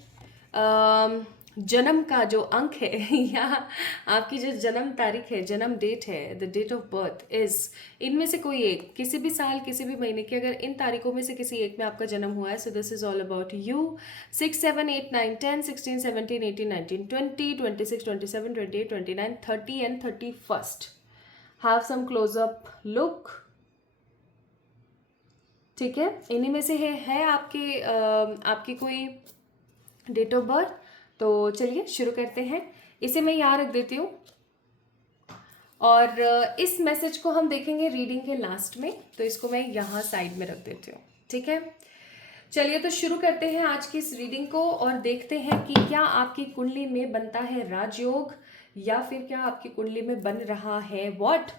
जन्म का जो अंक है या आपकी जो जन्म तारीख है, जन्म डेट है, the date of birth is, इनमें से कोई एक, किसी भी साल, किसी भी महीने की, अगर इन तारीखों में से किसी एक में आपका जन्म हुआ है, सो this is all about you. 6, 7, 8, 9, 10, 16, 17, 18, 19, 20, 26, 27, 28, 29, 30 and 31st। Have some close up look. ठीक है, इन्हीं में से है आपकी कोई डेट ऑफ बर्थ। तो चलिए शुरू करते हैं। इसे मैं यहाँ रख देती हूँ। और इस मैसेज को हम देखेंगे रीडिंग के लास्ट में, तो इसको मैं यहाँ साइड में रख देती हूँ, ठीक है। चलिए तो शुरू करते हैं आज की इस रीडिंग को और देखते हैं कि क्या आपकी कुंडली में बनता है राजयोग या फिर क्या आपकी कुंडली में बन रहा है व्हाट,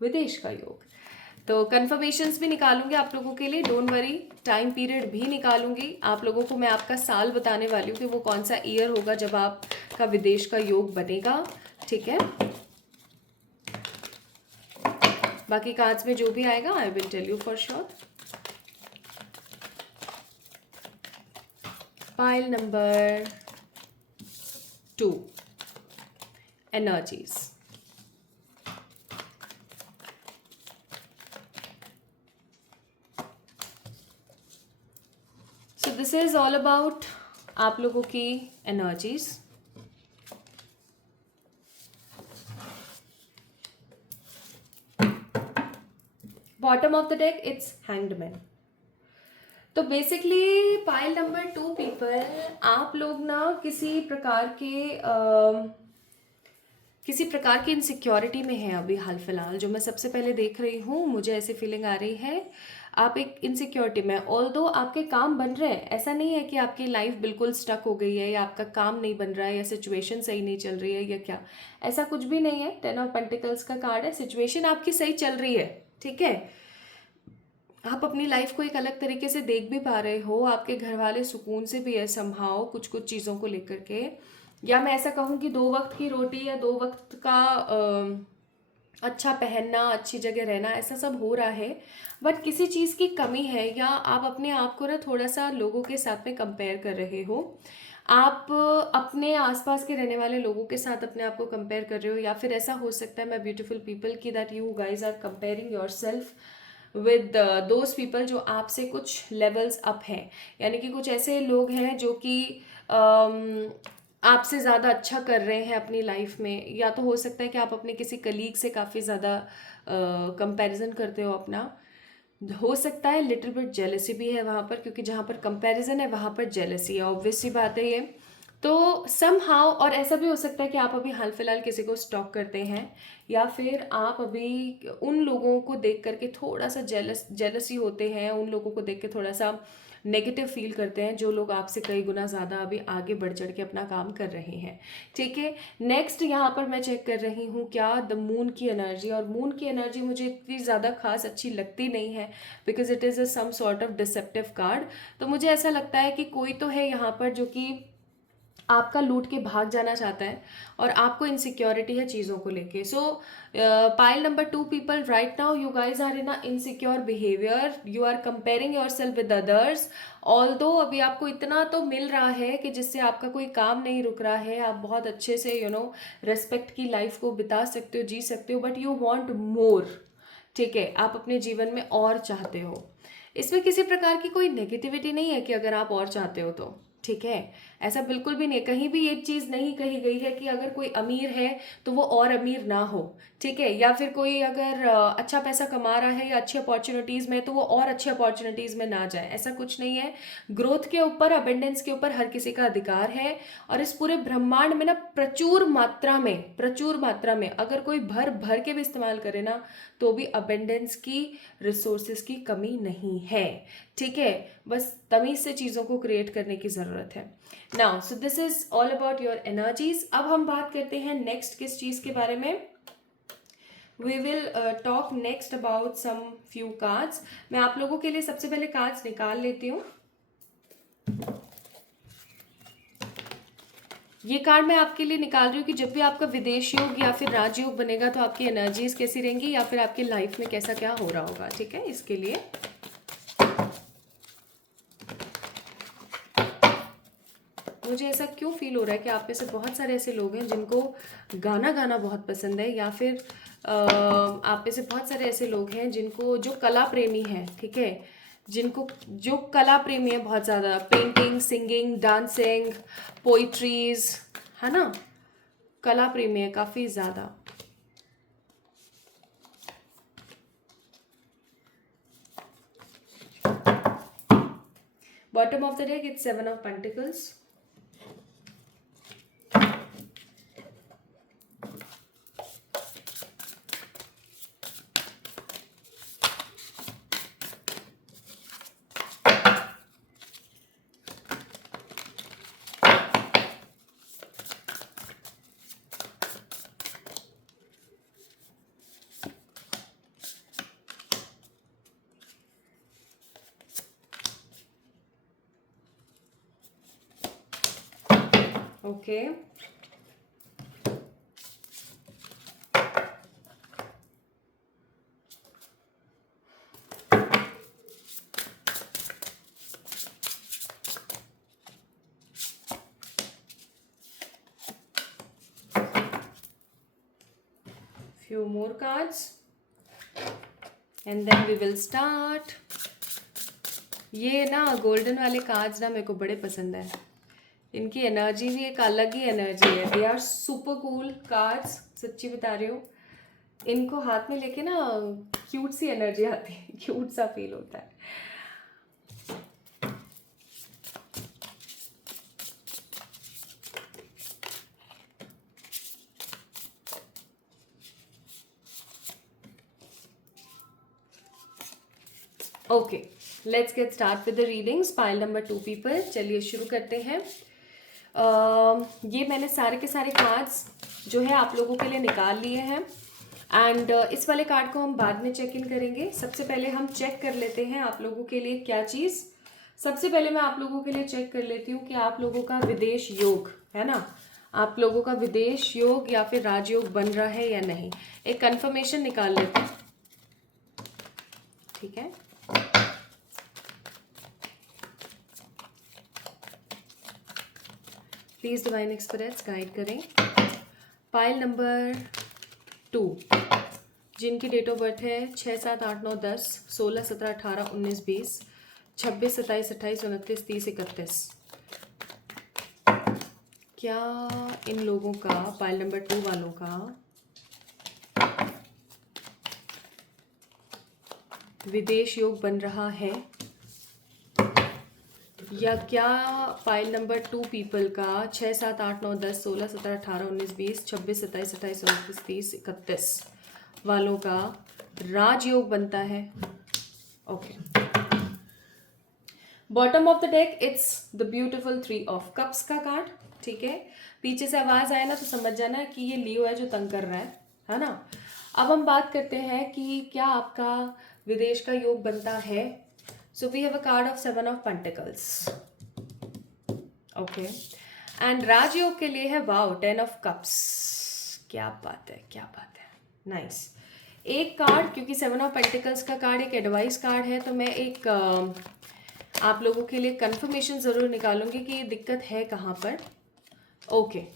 विदेश का योग। तो कन्फर्मेशंस भी निकालूंगी आप लोगों के लिए, डोंट वरी, टाइम पीरियड भी निकालूंगी आप लोगों को। मैं आपका साल बताने वाली हूँ कि वो कौन सा ईयर होगा जब आपका विदेश का योग बनेगा, ठीक है। बाकी कार्ड्स में जो भी आएगा I will tell you for sure. Pile number 2, energies. So this is all about आप लोगों की energies. Bottom of the deck it's hanged man. तो बेसिकली पाइल नंबर 2 पीपल, आप लोग ना किसी प्रकार की इनसिक्योरिटी में है अभी हाल फिलहाल। जो मैं सबसे पहले देख रही हूँ, मुझे ऐसी फीलिंग आ रही है आप एक इनसिक्योरिटी में, ऑल्दो आपके काम बन रहे हैं, ऐसा नहीं है कि आपकी लाइफ बिल्कुल स्टक हो गई है या आपका काम नहीं बन रहा है या सिचुएशन सही नहीं चल रही है या क्या, ऐसा कुछ भी नहीं है। 10 ऑफ पेंटिकल्स का कार्ड है, सिचुएशन आपकी सही चल रही है, ठीक है। आप अपनी लाइफ को एक अलग तरीके से देख भी पा रहे हो, आपके घर वाले सुकून से भी है संभाव कुछ कुछ चीज़ों को लेकर के, या मैं ऐसा कहूँ कि 2 वक्त की रोटी या 2 वक्त का अच्छा पहनना, अच्छी जगह रहना, ऐसा सब हो रहा है। बट किसी चीज़ की कमी है या आप अपने आप को ना थोड़ा सा लोगों के साथ में कंपेयर कर रहे हो। आप अपने आसपास के रहने वाले लोगों के साथ अपने आप को कंपेयर कर रहे हो, या फिर ऐसा हो सकता है, मैं ब्यूटीफुल पीपल की, that you guys are comparing yourself with those people जो आपसे कुछ लेवल्स अप हैं। यानी कि कुछ ऐसे लोग हैं जो कि आपसे ज़्यादा अच्छा कर रहे हैं अपनी लाइफ में, या तो हो सकता है कि आप अपने किसी कलीग से काफ़ी ज़्यादा कंपैरिजन करते हो अपना। हो सकता है लिटिल बिट जेलसी भी है वहाँ पर, क्योंकि जहाँ पर कंपैरिजन है वहाँ पर जेलसी है, ऑब्वियस सी बात है ये। तो सम हाउ, और ऐसा भी हो सकता है कि आप अभी हाल फिलहाल किसी को स्टॉक करते हैं, या फिर आप अभी उन लोगों को देख करके थोड़ा सा जेलसी होते हैं, उन लोगों को देख के थोड़ा सा नेगेटिव फील करते हैं, जो लोग आपसे कई गुना ज़्यादा अभी आगे बढ़ चढ़ के अपना काम कर रहे हैं, ठीक है। नेक्स्ट यहाँ पर मैं चेक कर रही हूँ क्या द मून की एनर्जी, और मून की एनर्जी मुझे इतनी ज़्यादा खास अच्छी लगती नहीं है, because it is a some sort of deceptive card. तो मुझे ऐसा लगता है कि कोई तो है यहाँ पर जो कि आपका लूट के भाग जाना चाहता है और आपको इनसिक्योरिटी है चीज़ों को लेके। So pile number 2 people, right now you guys are in a insecure behaviour, you are comparing yourself with others. Although अभी आपको इतना तो मिल रहा है कि जिससे आपका कोई काम नहीं रुक रहा है, आप बहुत अच्छे से रेस्पेक्ट की लाइफ को बिता सकते हो, जी सकते हो, बट यू वॉन्ट मोर, ठीक है। आप अपने जीवन में और चाहते हो। इसमें किसी प्रकार की कोई नेगेटिविटी नहीं है कि अगर आप और चाहते हो तो, ठीक है, ऐसा बिल्कुल भी नहीं। कहीं भी ये चीज़ नहीं कही गई है कि अगर कोई अमीर है तो वो और अमीर ना हो, ठीक है, या फिर कोई अगर अच्छा पैसा कमा रहा है या अच्छी अपॉर्चुनिटीज़ में तो वो और अच्छी अपॉर्चुनिटीज़ में ना जाए, ऐसा कुछ नहीं है। ग्रोथ के ऊपर, अबेंडेंस के ऊपर हर किसी का अधिकार है, और इस पूरे ब्रह्मांड में ना प्रचुर मात्रा में अगर कोई भर भर के भी इस्तेमाल करे ना, तो भी अबेंडेंस की, रिसोर्सेज की कमी नहीं है, ठीक है। बस तमीज से चीज़ों को क्रिएट करने की ज़रूरत है। Now so this is all about your energies. अब हम बात करते हैं नेक्स्ट किस चीज़ के बारे में। We will talk next about some few cards. मैं आप लोगों के लिए सबसे पहले कार्ड्स निकाल लेती हूँ। ये कार्ड मैं आपके लिए निकाल रही हूँ कि जब भी आपका विदेश योग या फिर राजयोग बनेगा तो आपकी एनर्जीज कैसी रहेंगी, या फिर आपकी लाइफ में कैसा क्या हो रहा होगा, ठीक है। इसके लिए मुझे ऐसा क्यों फील हो रहा है कि आप में से बहुत सारे ऐसे लोग हैं जिनको गाना गाना बहुत पसंद है, या फिर आप में से बहुत सारे ऐसे लोग हैं जिनको, जो कला प्रेमी हैं, ठीक है, जिनको, जो कला प्रेमी है बहुत ज़्यादा, पेंटिंग, सिंगिंग, डांसिंग, पोइट्रीज, है ना, कला प्रेमी है काफ़ी ज़्यादा। Bottom of the deck it's 7 of pentacles. Okay, few more cards and then we will start. ये ना गोल्डन वाले कार्ड्स ना मेरे को बड़े पसंद है, इनकी एनर्जी भी एक अलग ही एनर्जी है। They are super cool cards, सच्ची बता रही हूँ। इनको हाथ में लेके ना क्यूट सी एनर्जी आती है, क्यूट सा फील होता है। Okay, let's get start with the readings. Pile number 2 people, चलिए शुरू करते हैं। ये मैंने सारे के सारे कार्ड्स जो है आप लोगों के लिए निकाल लिए हैं एंड इस वाले कार्ड को हम बाद में चेक इन करेंगे। सबसे पहले हम चेक कर लेते हैं आप लोगों के लिए क्या चीज़। सबसे पहले मैं आप लोगों के लिए चेक कर लेती हूँ कि आप लोगों का विदेश योग है ना, आप लोगों का विदेश योग या फिर राजयोग बन रहा है या नहीं। एक कंफर्मेशन निकाल लेते हैं, ठीक है। प्लीज डिवाइन एक्सपर्ट्स गाइड करें। पाइल नंबर 2, जिनकी डेट ऑफ बर्थ है 6, 7, 8, 9, 10, 16, 17, 18, 19, 20, 26, 27, 28, 29, 30, 31। क्या इन लोगों का, पाइल नंबर 2 वालों का विदेश योग बन रहा है, या क्या पाइल नंबर 2 पीपल का 6, 7, 8, 9, 10, 16, 17, 18, 19, 20, 26, 27, 28, 29, 30, 31 वालों का राजयोग बनता है। Okay, bottom of the deck it's the beautiful 3 of cups का कार्ड, ठीक है। पीछे से आवाज आए ना तो समझ जाना कि ये लियो है जो तंग कर रहा है ना। अब हम बात करते हैं कि क्या आपका विदेश का योग बनता है। So we have a card of 7 of Pentacles. Okay. And राजयोग के लिए है वाओ 10 of Cups. क्या बात है, क्या बात है, नाइस। एक कार्ड, क्योंकि 7 of Pentacles का कार्ड एक एडवाइस कार्ड है, तो मैं एक आप लोगों के लिए कंफर्मेशन ज़रूर निकालूंगी कि ये दिक्कत है कहाँ पर। ओके,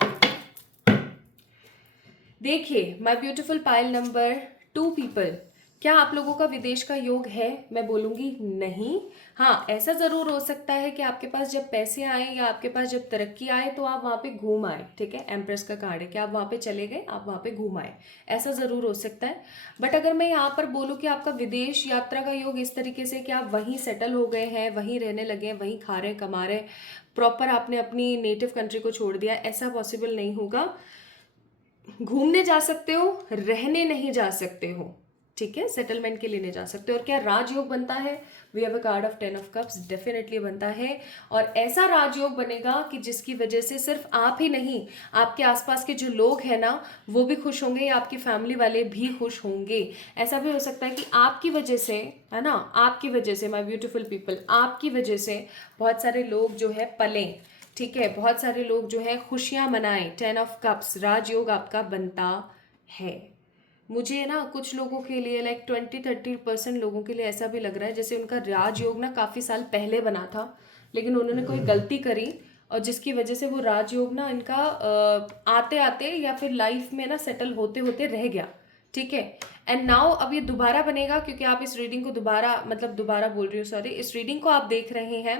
देखिए my beautiful pile number 2 people, क्या आप लोगों का विदेश का योग है? मैं बोलूँगी नहीं। हाँ, ऐसा ज़रूर हो सकता है कि आपके पास जब पैसे आए या आपके पास जब तरक्की आए तो आप वहाँ पे घूम आए, ठीक है। एम्प्रेस का कार्ड है कि आप वहाँ पे चले गए, आप वहाँ पे घूम आए, ऐसा ज़रूर हो सकता है। बट अगर मैं यहाँ पर बोलूँ कि आपका विदेश यात्रा का योग इस तरीके से कि आप वहीं सेटल हो गए हैं, वहीं रहने लगे हैं, वहीं खा रहे कमा रहे, प्रॉपर आपने अपनी नेटिव कंट्री को छोड़ दिया, ऐसा पॉसिबल नहीं होगा। घूमने जा सकते हो, रहने नहीं जा सकते हो, ठीक है, सेटलमेंट के लिए नहीं जा सकते। और क्या राजयोग बनता है? We have a card of 10 of cups, definitely बनता है। और ऐसा राजयोग बनेगा कि जिसकी वजह से सिर्फ आप ही नहीं, आपके आसपास के जो लोग हैं ना वो भी खुश होंगे, या आपकी फैमिली वाले भी खुश होंगे। ऐसा भी हो सकता है कि आपकी वजह से, है ना, आपकी वजह से माय ब्यूटीफुल पीपल, आपकी वजह से बहुत सारे लोग जो है पलें, ठीक है, बहुत सारे लोग जो है खुशियां मनाएं। 10 ऑफ कप्स राजयोग आपका बनता है। मुझे ना कुछ लोगों के लिए लाइक 20-30% लोगों के लिए ऐसा भी लग रहा है जैसे उनका राजयोग ना काफ़ी साल पहले बना था, लेकिन उन्होंने कोई गलती करी और जिसकी वजह से वो राजयोग ना इनका आते आते या फिर लाइफ में ना सेटल होते होते रह गया, ठीक है। एंड नाउ अब ये दोबारा बनेगा, क्योंकि आप इस रीडिंग को दोबारा, मतलब दोबारा बोल रही हूँ, सॉरी, इस रीडिंग को आप देख रहे हैं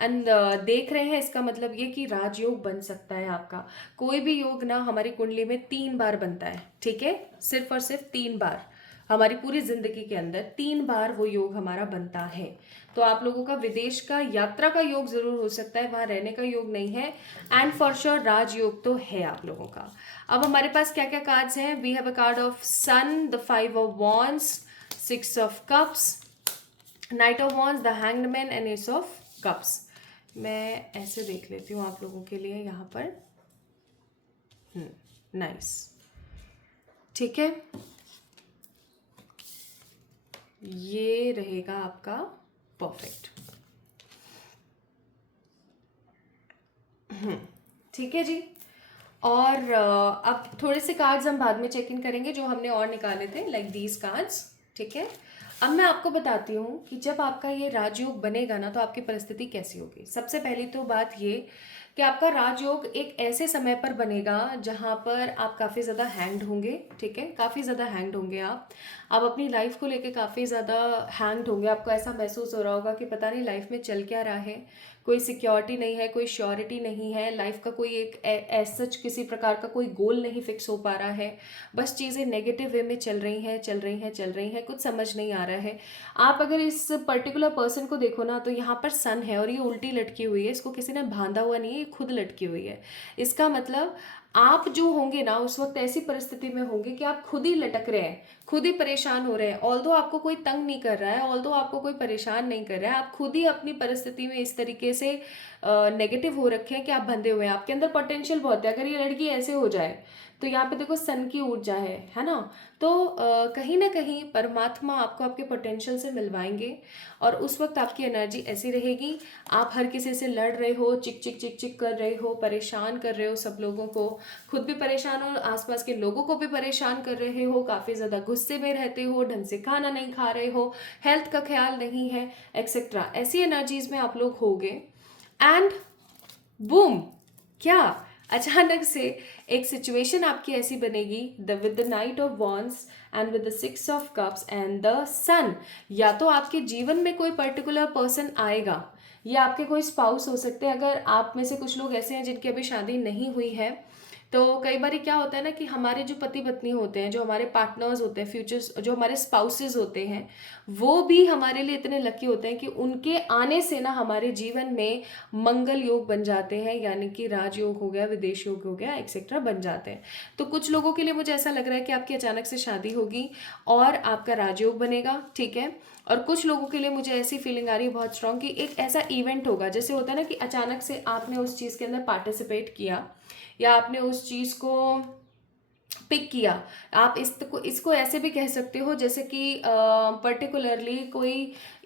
एंड देख रहे हैं, इसका मतलब ये कि राजयोग बन सकता है आपका। कोई भी योग ना हमारी कुंडली में 3 बार बनता है, ठीक है, सिर्फ और सिर्फ 3 बार, हमारी पूरी जिंदगी के अंदर 3 बार वो योग हमारा बनता है। तो आप लोगों का विदेश का यात्रा का योग जरूर हो सकता है, वहां रहने का योग नहीं है। एंड फॉर श्योर राजयोग तो है आप लोगों का। अब हमारे पास क्या क्या कार्ड्स हैं? We have a card of sun, the 5 of wands, 6 of cups, knight of wands, the hanged man and ace of cups. मैं ऐसे देख लेती हूँ आप लोगों के लिए यहाँ पर। नाइस, ठीक है, ये रहेगा आपका परफेक्ट, ठीक है जी। और अब थोड़े से कार्ड्स हम बाद में चेक इन करेंगे जो हमने और निकाले थे, लाइक दीज कार्ड्स। ठीक है, अब मैं आपको बताती हूँ कि जब आपका ये राजयोग बनेगा ना तो आपकी परिस्थिति कैसी होगी। सबसे पहली तो बात ये कि आपका राजयोग एक ऐसे समय पर बनेगा जहाँ पर आप काफ़ी ज़्यादा हैंग्ड होंगे। ठीक है, काफ़ी ज़्यादा हैंग्ड होंगे आप अपनी लाइफ को लेके काफ़ी ज़्यादा हैंग्ड होंगे। आपको ऐसा महसूस हो रहा होगा कि पता नहीं लाइफ में चल क्या रहा है, कोई सिक्योरिटी नहीं है, कोई श्योरिटी नहीं है, लाइफ का कोई एक सच किसी प्रकार का कोई गोल नहीं फिक्स हो पा रहा है, बस चीज़ें नेगेटिव वे में चल रही हैं, चल रही हैं, चल रही हैं, कुछ समझ नहीं आ रहा है। आप अगर इस पर्टिकुलर पर्सन को देखो ना तो यहाँ पर सन है और ये उल्टी लटकी हुई है, इसको किसी ने बांधा हुआ नहीं है, ये खुद लटकी हुई है। इसका मतलब आप जो होंगे ना उस वक्त ऐसी परिस्थिति में होंगे कि आप खुद ही लटक रहे हैं, खुद ही परेशान हो रहे हैं। ऑल्दो आपको कोई तंग नहीं कर रहा है, ऑल्दो आपको कोई परेशान नहीं कर रहा है, आप खुद ही अपनी परिस्थिति में इस तरीके से नेगेटिव हो रखे हैं कि आप बंधे हुए हैं। आपके अंदर पोटेंशियल बहुत है। अगर ये लड़की ऐसे हो जाए तो यहाँ पे देखो सन की ऊर्जा है ना। तो कहीं ना कहीं परमात्मा आपको आपके पोटेंशियल से मिलवाएंगे और उस वक्त आपकी एनर्जी ऐसी रहेगी। आप हर किसी से लड़ रहे हो, चिक चिक चिक चिक कर रहे हो, परेशान कर रहे हो सब लोगों को, खुद भी परेशान हो, आसपास के लोगों को भी परेशान कर रहे हो, काफ़ी ज़्यादा गुस्से में रहते हो, ढंग से खाना नहीं खा रहे हो, हेल्थ का ख्याल नहीं है, एक्सेट्रा। ऐसी एनर्जीज में आप लोग होगे एंड बूम, क्या अचानक से एक सिचुएशन आपकी ऐसी बनेगी with the knight of wands and with the six of cups and the sun. या तो आपके जीवन में कोई पर्टिकुलर पर्सन आएगा या आपके कोई स्पाउस हो सकते हैं। अगर आप में से कुछ लोग ऐसे हैं जिनकी अभी शादी नहीं हुई है तो कई बार क्या होता है ना कि हमारे जो पति पत्नी होते हैं, जो हमारे पार्टनर्स होते हैं, फ्यूचर्स जो हमारे स्पाउसेस होते हैं, वो भी हमारे लिए इतने लकी होते हैं कि उनके आने से ना हमारे जीवन में मंगल योग बन जाते हैं, यानी कि राजयोग हो गया, विदेश योग हो गया, एक्सेट्रा बन जाते हैं। तो कुछ लोगों के लिए मुझे ऐसा लग रहा है कि आपकी अचानक से शादी होगी और आपका राजयोग बनेगा। ठीक है, और कुछ लोगों के लिए मुझे ऐसी फीलिंग आ रही है बहुत स्ट्रांग कि एक ऐसा इवेंट होगा, जैसे होता है ना कि अचानक से आपने उस चीज़ के अंदर पार्टिसिपेट किया या आपने उस चीज़ को पिक किया। आप इसको ऐसे भी कह सकते हो जैसे कि पर्टिकुलरली कोई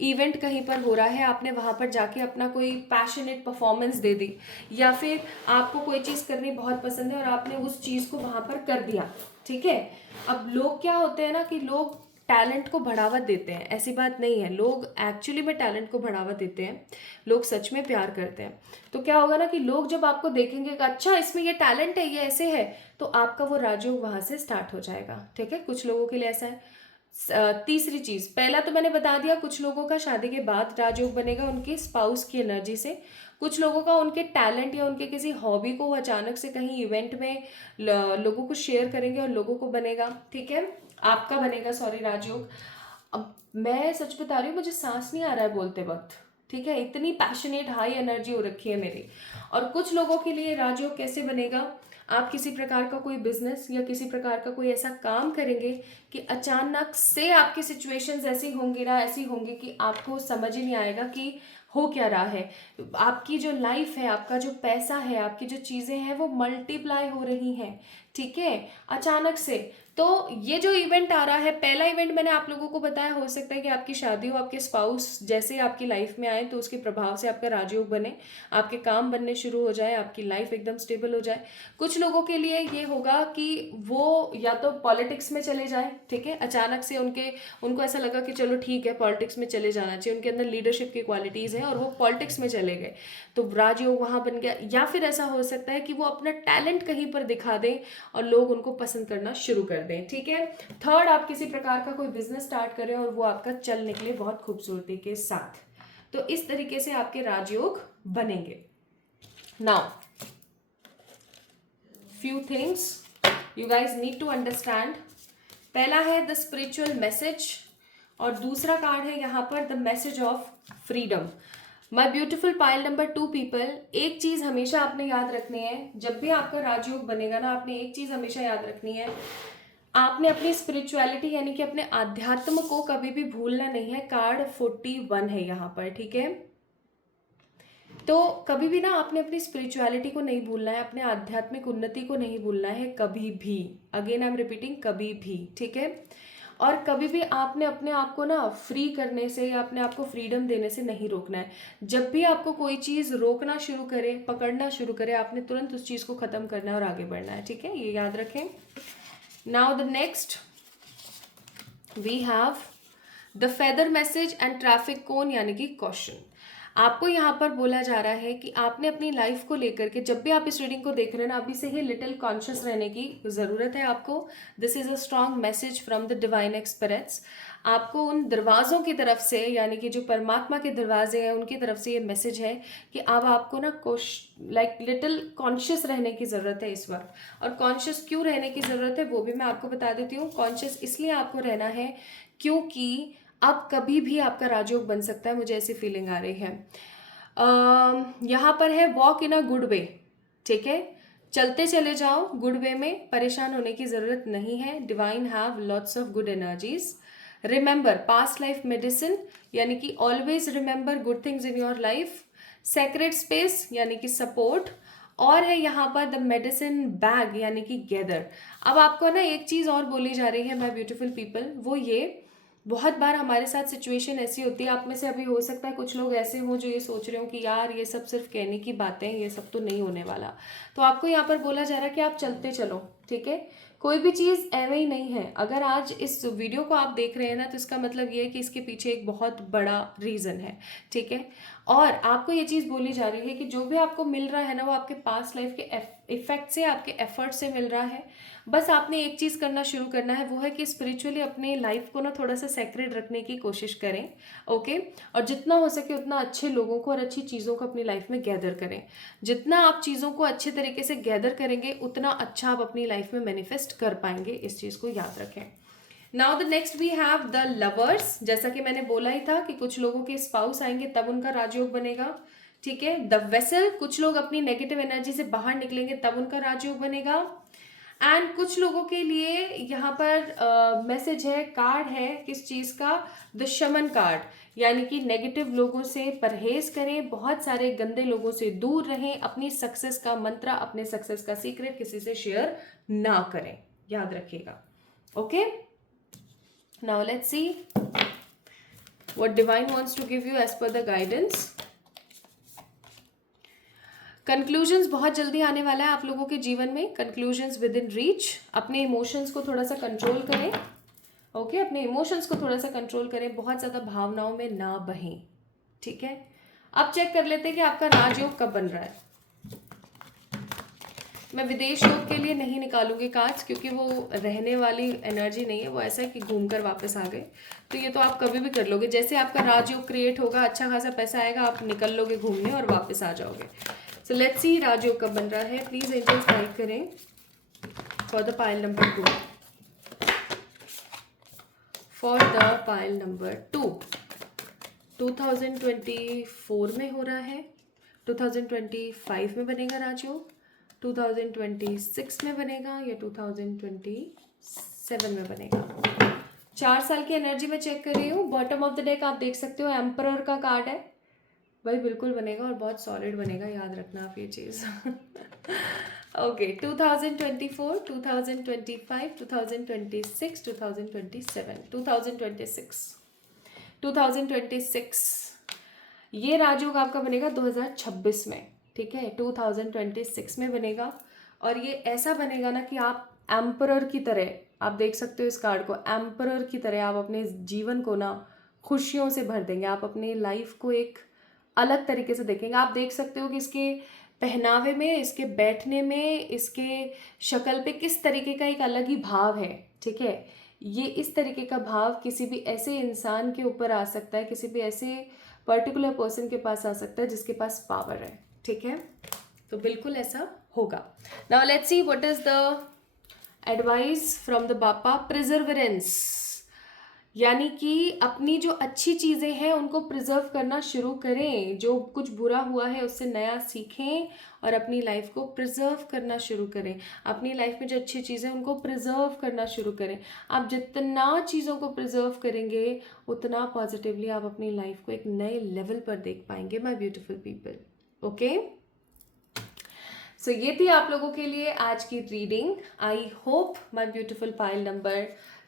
इवेंट कहीं पर हो रहा है, आपने वहाँ पर जाके अपना कोई पैशनेट परफॉर्मेंस दे दी, या फिर आपको कोई चीज़ करनी बहुत पसंद है और आपने उस चीज़ को वहाँ पर कर दिया। ठीक है, अब लोग क्या होते हैं ना कि लोग टैलेंट को बढ़ावा देते हैं, ऐसी बात नहीं है, लोग एक्चुअली में टैलेंट को बढ़ावा देते हैं, लोग सच में प्यार करते हैं। तो क्या होगा ना कि लोग जब आपको देखेंगे कि अच्छा इसमें ये टैलेंट है, ये ऐसे है, तो आपका वो राजयोग वहाँ से स्टार्ट हो जाएगा। ठीक है, कुछ लोगों के लिए ऐसा है। तीसरी चीज़, पहला तो मैंने बता दिया, कुछ लोगों का शादी के बाद राजयोग बनेगा उनके स्पाउस की एनर्जी से, कुछ लोगों का उनके टैलेंट या उनके किसी हॉबी को वो अचानक से कहीं इवेंट में लोगों को शेयर करेंगे और लोगों को बनेगा। ठीक है, आपका बनेगा, सॉरी, राजयोग। अब मैं सच बता रही हूँ, मुझे सांस नहीं आ रहा है बोलते वक्त। ठीक है, इतनी पैशनेट हाई एनर्जी हो रखी है मेरी। और कुछ लोगों के लिए राजयोग कैसे बनेगा, आप किसी प्रकार का कोई बिजनेस या किसी प्रकार का कोई ऐसा काम करेंगे कि अचानक से आपकी सिचुएशंस ऐसी होंगी ना, ऐसी होंगी कि आपको समझ ही नहीं आएगा कि हो क्या रहा है। आपकी जो लाइफ है, आपका जो पैसा है, आपकी जो चीज़ें हैं वो मल्टीप्लाई हो रही हैं। ठीक है, अचानक से। तो ये जो इवेंट आ रहा है, पहला इवेंट मैंने आप लोगों को बताया, हो सकता है कि आपकी शादी हो, आपके स्पाउस जैसे आपकी लाइफ में आए तो उसके प्रभाव से आपका राजयोग बने, आपके काम बनने शुरू हो जाए, आपकी लाइफ एकदम स्टेबल हो जाए। कुछ लोगों के लिए ये होगा कि वो या तो पॉलिटिक्स में चले जाए। ठीक है, अचानक से उनको ऐसा लगा कि चलो ठीक है पॉलिटिक्स में चले जाना चाहिए, उनके अंदर लीडरशिप की क्वालिटीज़ हैं और वो पॉलिटिक्स में चले गए तो राजयोग वहाँ बन गया। या फिर ऐसा हो सकता है कि वो अपना टैलेंट कहीं पर दिखा दें और लोग उनको पसंद करना शुरू कर दें। ठीक है, थर्ड, आप किसी प्रकार का कोई बिजनेस स्टार्ट करें और वो आपका चल निकले बहुत खूबसूरती के साथ। तो इस तरीके से आपके राजयोग बनेंगे। Now few things you guys need to understand। पहला है द स्पिरिचुअल मैसेज और दूसरा कार्ड है यहाँ पर the message of freedom. My beautiful pile number 2 people, एक चीज़ हमेशा आपने याद रखनी है, जब भी आपका राजयोग बनेगा ना, आपने एक चीज़ हमेशा याद रखनी है, आपने अपनी स्पिरिचुअलिटी यानी कि अपने आध्यात्म को कभी भी भूलना नहीं है। कार्ड 41 है यहाँ पर। ठीक है, तो कभी भी ना आपने अपनी स्पिरिचुअलिटी को नहीं भूलना है, अपने आध्यात्मिक उन्नति को नहीं भूलना है कभी भी। अगेन आई एम रिपीटिंग, कभी भी। ठीक है, और कभी भी आपने अपने आप को ना फ्री करने से या अपने आप को फ्रीडम देने से नहीं रोकना है। जब भी आपको कोई चीज़ रोकना शुरू करे, पकड़ना शुरू करे, आपने तुरंत उस चीज़ को ख़त्म करना है और आगे बढ़ना है, ठीक है, ये याद रखें। Now the next we have the feather message and traffic cone यानी कि क्वेश्चन। आपको यहाँ पर बोला जा रहा है कि आपने अपनी लाइफ को लेकर के, जब भी आप इस रीडिंग को देख रहे हैं ना, अभी से ही लिटिल कॉन्शियस रहने की ज़रूरत है आपको। This is a strong message from the divine experience. आपको उन दरवाज़ों की तरफ से, यानी कि जो परमात्मा के दरवाजे हैं उनकी तरफ से ये मैसेज है कि अब आपको ना लिटिल कॉन्शियस रहने की ज़रूरत है इस वक्त। और कॉन्शियस क्यों रहने की ज़रूरत है वो भी मैं आपको बता देती हूँ। कॉन्शियस इसलिए आपको रहना है क्योंकि अब कभी भी आपका राजयोग बन सकता है, मुझे ऐसी फीलिंग आ रही है। यहाँ पर है walk in a good way, ठीक है, चलते चले जाओ गुड वे में, परेशान होने की ज़रूरत नहीं है। Divine have lots of good energies. Remember past life medicine, यानी कि always remember good things in your life. Secret space यानी कि सपोर्ट। और है यहाँ पर द मेडिसिन बैग यानी कि गैदर। अब आपको ना एक चीज़ और बोली जा रही है माय ब्यूटीफुल पीपल, वो ये, बहुत बार हमारे साथ सिचुएशन ऐसी होती है, आप में से अभी हो सकता है कुछ लोग ऐसे हों जो ये सोच रहे हो कि यार ये सब सिर्फ कहने की बातें हैं, ये सब तो नहीं होने वाला। तो आपको यहाँ पर बोला जा रहा है कि आप चलते चलो, ठीक है, कोई भी चीज़ एवं ही नहीं है। अगर आज इस वीडियो को आप देख रहे हैं ना, तो इसका मतलब ये है कि इसके पीछे एक बहुत बड़ा रीज़न है, ठीक है। और आपको ये चीज़ बोली जा रही है कि जो भी आपको मिल रहा है ना, वो आपके पास्ट लाइफ के इफेक्ट से, आपके एफर्ट से मिल रहा है। बस आपने एक चीज़ करना शुरू करना है, वो है कि स्पिरिचुअली अपने लाइफ को ना थोड़ा सा सेक्रेड रखने की कोशिश करें, ओके। और जितना हो सके उतना अच्छे लोगों को और अच्छी चीज़ों को अपनी लाइफ में गैदर करें। जितना आप चीज़ों को अच्छे तरीके से गैदर करेंगे उतना अच्छा आप अपनी लाइफ में मैनिफेस्ट कर पाएंगे, इस चीज़ को याद रखें। Now the next we have the lovers. जैसा कि मैंने बोला ही था कि कुछ लोगों के स्पाउस आएंगे तब उनका राजयोग बनेगा, ठीक है। द वेसल, कुछ लोग अपनी नेगेटिव एनर्जी से बाहर निकलेंगे तब उनका राजयोग बनेगा। एंड कुछ लोगों के लिए यहाँ पर मैसेज है, कार्ड है किस चीज़ का, द शमन कार्ड, यानी कि नेगेटिव लोगों से परहेज करें, बहुत सारे गंदे लोगों से दूर रहें, अपनी सक्सेस का मंत्र, अपने सक्सेस का सीक्रेट किसी से शेयर ना करें, याद रखिएगा, okay. Now let's see what divine wants to give you as per the guidance. Conclusions बहुत जल्दी आने वाला है आप लोगों के जीवन में, कंक्लूजन्स विद इन रीच। अपने इमोशंस को थोड़ा सा कंट्रोल करें, ओके, अपने इमोशंस को थोड़ा सा कंट्रोल करें, बहुत ज़्यादा भावनाओं में ना बहें, ठीक है। अब चेक कर लेते हैं कि आपका राजयोग कब बन रहा है। मैं विदेश योग के लिए नहीं निकालूंगी कार्ड्स, क्योंकि वो रहने वाली एनर्जी नहीं है, वो ऐसा है कि घूम कर वापस आ गए। तो ये तो आप कभी भी कर लोगे, जैसे आपका राजयोग क्रिएट होगा, अच्छा खासा पैसा आएगा, आप निकल लोगे घूमने और वापस आ जाओगे। सो लेट्स सी राजयोग कब बन रहा है। प्लीज एंजल्स गाइड करें for the pile number 2, for the pile number 2। 2024 में हो रहा है, 2025 में बनेगा राजयोग, 2026 में बनेगा या 2027 में बनेगा। 4 साल की एनर्जी में चेक कर रही हूँ। बॉटम ऑफ द डेक आप देख सकते हो एम्परर का कार्ड है, भाई बिल्कुल बनेगा और बहुत सॉलिड बनेगा, याद रखना आप ये चीज़। ओके, 2024, 2025, 2026, 2026 ये राजयोग आपका बनेगा 2026 में, ठीक है, 2026 में बनेगा। और ये ऐसा बनेगा ना कि आप एम्परर की तरह, आप देख सकते हो इस कार्ड को, एम्परर की तरह आप अपने जीवन को ना खुशियों से भर देंगे, आप अपने लाइफ को एक अलग तरीके से देखेंगे। आप देख सकते हो कि इसके पहनावे में, इसके बैठने में, इसके शक्ल पे किस तरीके का एक अलग ही भाव है, ठीक है। ये इस तरीके का भाव किसी भी ऐसे इंसान के ऊपर आ सकता है, किसी भी ऐसे पर्टिकुलर पर्सन के पास आ सकता है जिसके पास पावर है, ठीक है। तो बिल्कुल ऐसा होगा। Now let's see what is the advice from the बापा। प्रिजर्वेरेंस, यानी कि अपनी जो अच्छी चीज़ें हैं उनको प्रिजर्व करना शुरू करें, जो कुछ बुरा हुआ है उससे नया सीखें और अपनी लाइफ को प्रिजर्व करना शुरू करें। अपनी लाइफ में जो अच्छी चीज़ें उनको प्रिजर्व करना शुरू करें। आप जितना चीज़ों को प्रिजर्व करेंगे उतना पॉजिटिवली आप अपनी लाइफ को एक नए लेवल पर देख पाएंगे, माय ब्यूटीफुल पीपल, ओके। सो ये थी आप लोगों के लिए आज की reading. I hope my beautiful pile number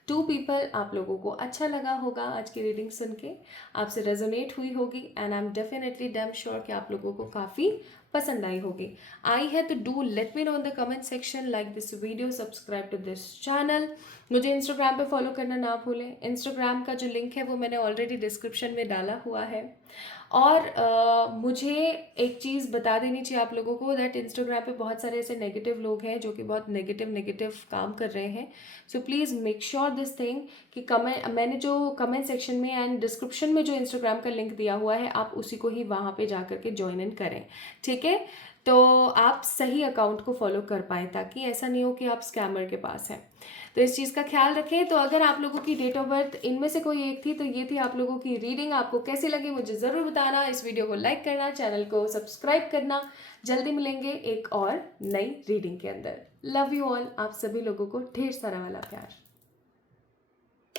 2 people आप लोगों को अच्छा लगा होगा आज की रीडिंग सुन के, आपसे रेजोनेट हुई होगी, and I am definitely damn sure कि आप लोगों को काफ़ी पसंद आई होगी। आई है तो do let me know in the comment section, like this video, subscribe to this channel. मुझे इंस्टाग्राम पे फॉलो करना ना भूलें। इंस्टाग्राम का जो लिंक है वो मैंने ऑलरेडी डिस्क्रिप्शन में डाला हुआ है। और मुझे एक चीज़ बता देनी चाहिए आप लोगों को, दैट इंस्टाग्राम पे बहुत सारे ऐसे नेगेटिव लोग हैं जो कि बहुत नेगेटिव काम कर रहे हैं। So please make sure this thing कि कमेंट, मैंने जो कमेंट सेक्शन में एंड डिस्क्रिप्शन में जो इंस्टाग्राम का लिंक दिया हुआ है, आप उसी को ही वहाँ पे जा करके ज्वाइन इन करें, ठीक है? तो आप सही अकाउंट को फॉलो कर पाएँ, ताकि ऐसा नहीं हो कि आप स्कैमर के पास हैं। तो इस चीज़ का ख्याल रखें। तो अगर आप लोगों की डेट ऑफ बर्थ इनमें से कोई एक थी, तो ये थी आप लोगों की रीडिंग। आपको कैसी लगी मुझे ज़रूर बताना। इस वीडियो को लाइक करना, चैनल को सब्सक्राइब करना। जल्दी मिलेंगे एक और नई रीडिंग के अंदर। Love you all. आप सभी लोगों को ढेर सारा वाला प्यार।